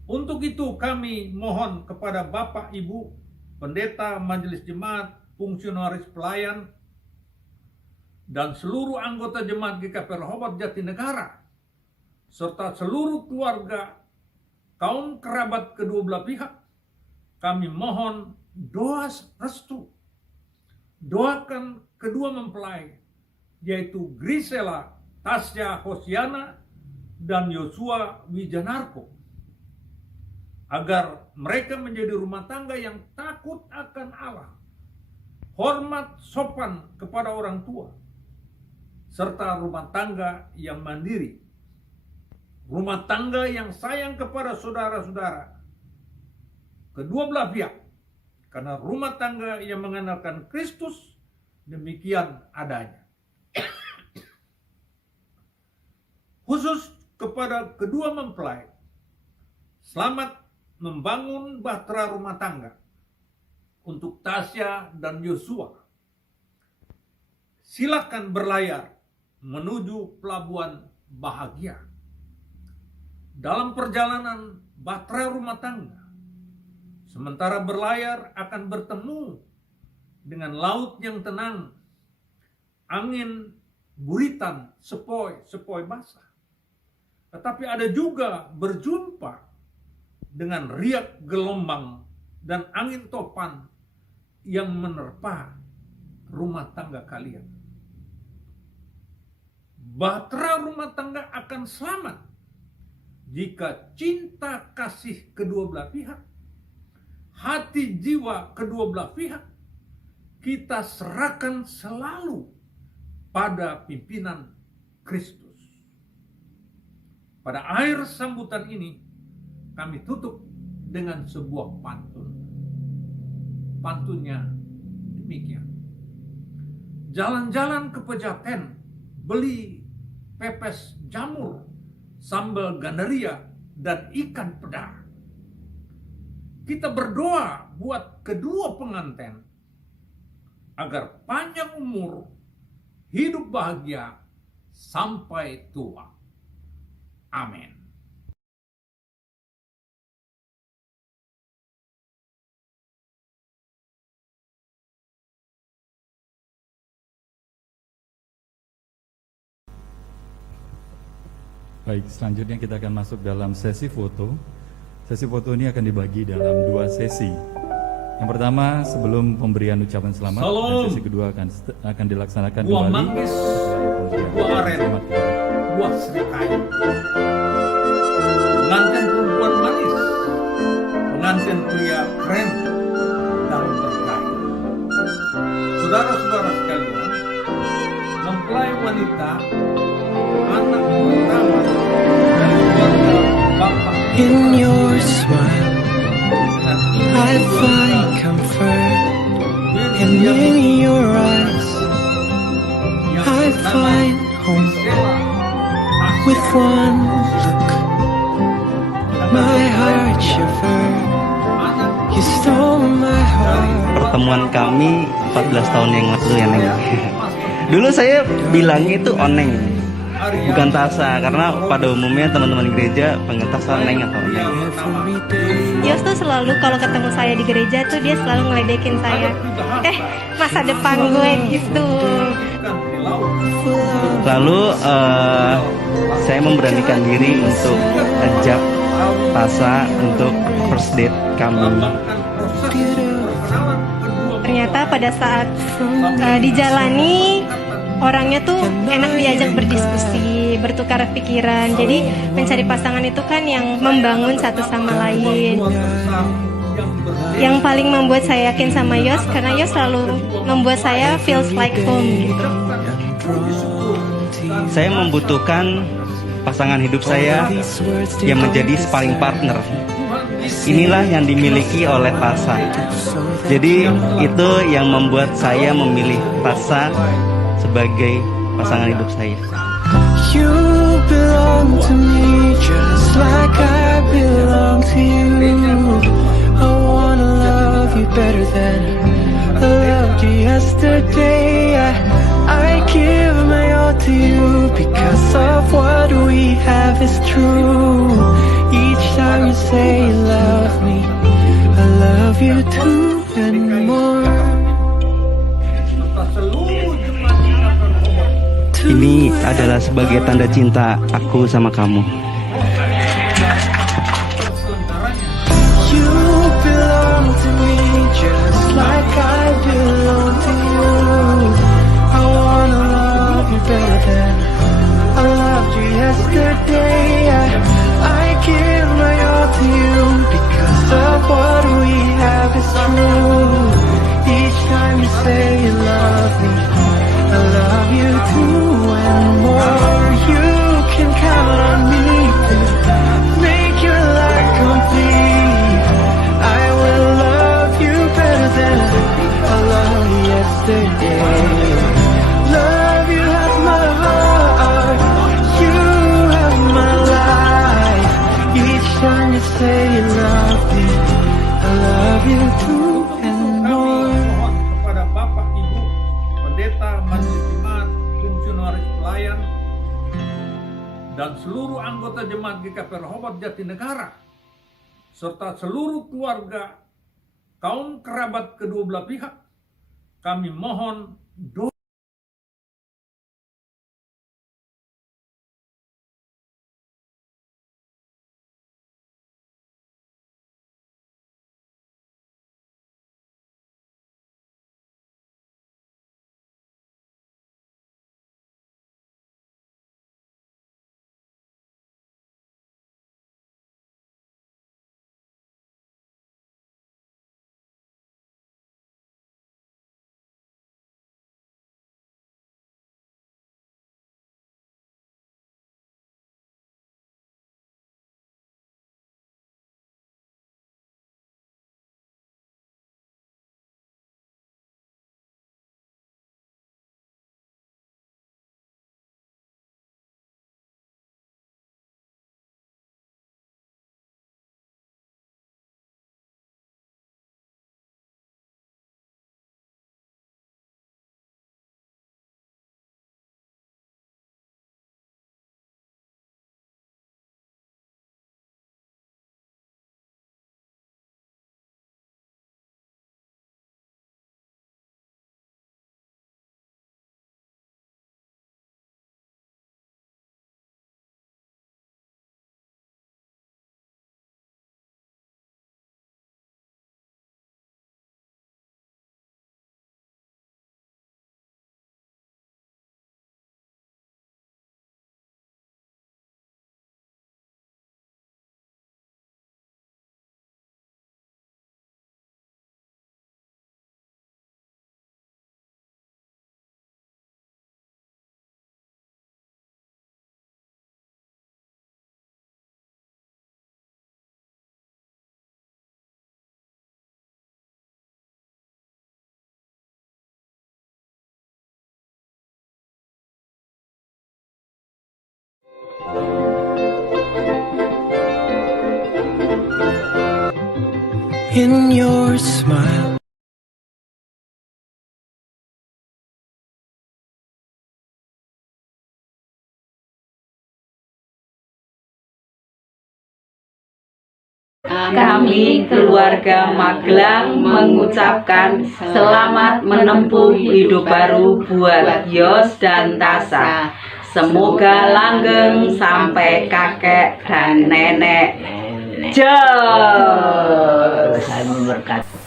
Untuk itu kami mohon kepada Bapak Ibu pendeta, majelis jemaat, fungsionaris pelayan, dan seluruh anggota jemaat GKP Rehoboth Jatinegara, serta seluruh keluarga, kaum kerabat kedua belah pihak, kami mohon doa restu. Doakan kedua mempelai, yaitu Grisela Tasya Hosiana dan Yosua Wijanarko, agar mereka menjadi rumah tangga yang takut akan Allah, hormat sopan kepada orang tua, serta rumah tangga yang mandiri, rumah tangga yang sayang kepada saudara-saudara kedua belah pihak, karena rumah tangga yang mengandalkan Kristus demikian adanya. Khusus kepada kedua mempelai, selamat membangun bahtera rumah tangga untuk Tasya dan Yosua. Silakan berlayar menuju pelabuhan bahagia. Dalam perjalanan bahtera rumah tangga, sementara berlayar akan bertemu dengan laut yang tenang, angin buritan, sepoi-sepoi basah. Tetapi ada juga berjumpa dengan riak gelombang dan angin topan yang menerpa rumah tangga kalian. Bahtera rumah tangga akan selamat jika cinta kasih kedua belah pihak, hati jiwa kedua belah pihak kita serahkan selalu pada pimpinan Kristus. Pada akhir sambutan ini, kami tutup dengan sebuah pantun. Pantunnya demikian. Jalan-jalan ke Pejaten, beli pepes jamur, sambal gandaria, dan ikan pedar. Kita berdoa buat kedua pengantin agar panjang umur, hidup bahagia sampai tua. Amin. Baik, selanjutnya kita akan masuk dalam sesi foto. Sesi foto ini akan dibagi dalam 2 sesi. Yang pertama sebelum pemberian ucapan selamat, Salam. dan sesi kedua akan dilaksanakan Buah kembali. manggis, Pemberian buah aren, selamat kembali. buah serikaya. Pengantin perempuan manis, pengantin pria keren dan bergaya. Saudara-saudara sekalian, mempelai wanita, anak pertama dari keluarga Bapak In your smile, I find comfort, and in your eyes, I find home. With one look, my heart shivered. You stole my heart. Pertemuan kami 14 tahun yang lalu ya Neng. Dulu saya bilangnya itu Oneng, bukan Tasa, karena pada umumnya teman-teman gereja panggil Tasa, Neng atau Oneng. Yos tuh selalu kalau ketemu saya di gereja tuh dia selalu ngeledekin saya. Masa depan gue gitu. Lalu saya memberanikan diri untuk ajak Tasa untuk first date kami. Ternyata pada saat dijalani, orangnya tuh enak diajak berdiskusi, bertukar pikiran. Jadi mencari pasangan itu kan yang membangun satu sama lain. Yang paling membuat saya yakin sama Yos, karena Yos selalu membuat saya feels like home gitu. Saya membutuhkan pasangan hidup saya yang menjadi sparring partner. Inilah yang dimiliki oleh Tasa. Jadi itu yang membuat saya memilih Tasa sebagai pasangan hidup saya. You belong to me just like I belong to you. I wanna love you better than I loved you yesterday. I give my all to you because of what we have is true. Each time you say you love me, I love you too and more. Ini adalah sebagai tanda cinta aku sama kamu. You belong to me just like I belong to you. I wanna love you better than I loved you yesterday. I give my all to you because of what we have is true. Each time you say you love me, I love you too and more. You can count on me to make your life complete. I will love you better than I loved you yesterday. Love you has my heart, you have my life. Each time you say you love me, I love you too and more. Kepada Bapak, Ibu, Pendeta, Majelis Jemaat, fungsionaris pelayan, dan seluruh anggota Jemaat GKP Rehoboth Jatinegara, serta seluruh keluarga, kaum kerabat kedua belah pihak, kami mohon doa in your smile. Kami keluarga Magelang mengucapkan selamat menempuh hidup baru buat Yos dan Tasha. Semoga langgeng sampai kakek dan nenek. Jos.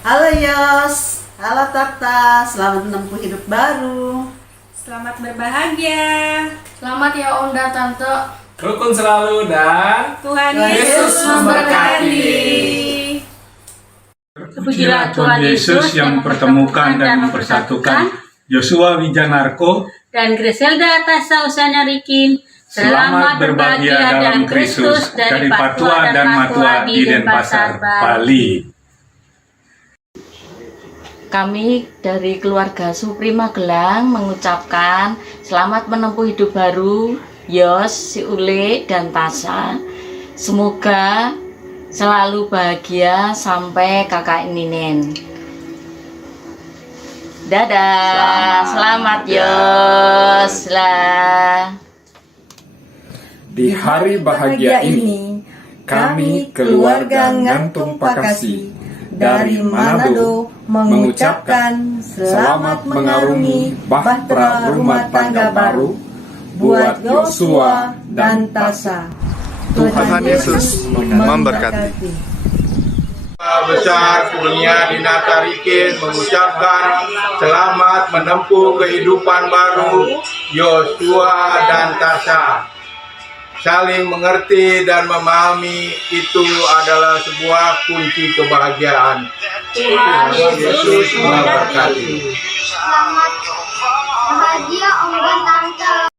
Halo Yos, halo Tata, selamat menempuh hidup baru. Selamat berbahagia. Selamat ya Om dan Tante. Rukun selalu dan Tuhan Yesus memberkati. Pujilah Tuhan Yesus yang mempertemukan dan mempersatukan Yosua Wijanarko dan Griselda Tasha Usana Rikin. Selamat berbahagia dalam Kristus dari Patua dan Matua di Denpasar, Bali. Kami dari keluarga Supri Magelang mengucapkan selamat menempuh hidup baru Yos, si Ule, dan Tasha. Semoga selalu bahagia sampai kakak Ninen. Dadah, selamat Yos lah. Di hari bahagia ini, kami keluarga Ngantung Pakasi dari Manado mengucapkan selamat mengarungi bahtera rumah tangga baru buat Yosua dan Tasha. Tuhan Yesus memberkati. Besar Kurnia Dinata Rikin mengucapkan selamat menempuh kehidupan baru Yosua dan Tasha. Saling mengerti dan memahami itu adalah sebuah kunci kebahagiaan. Tuhan Yesus memberkati. Selamat bahagia Om dan Tante.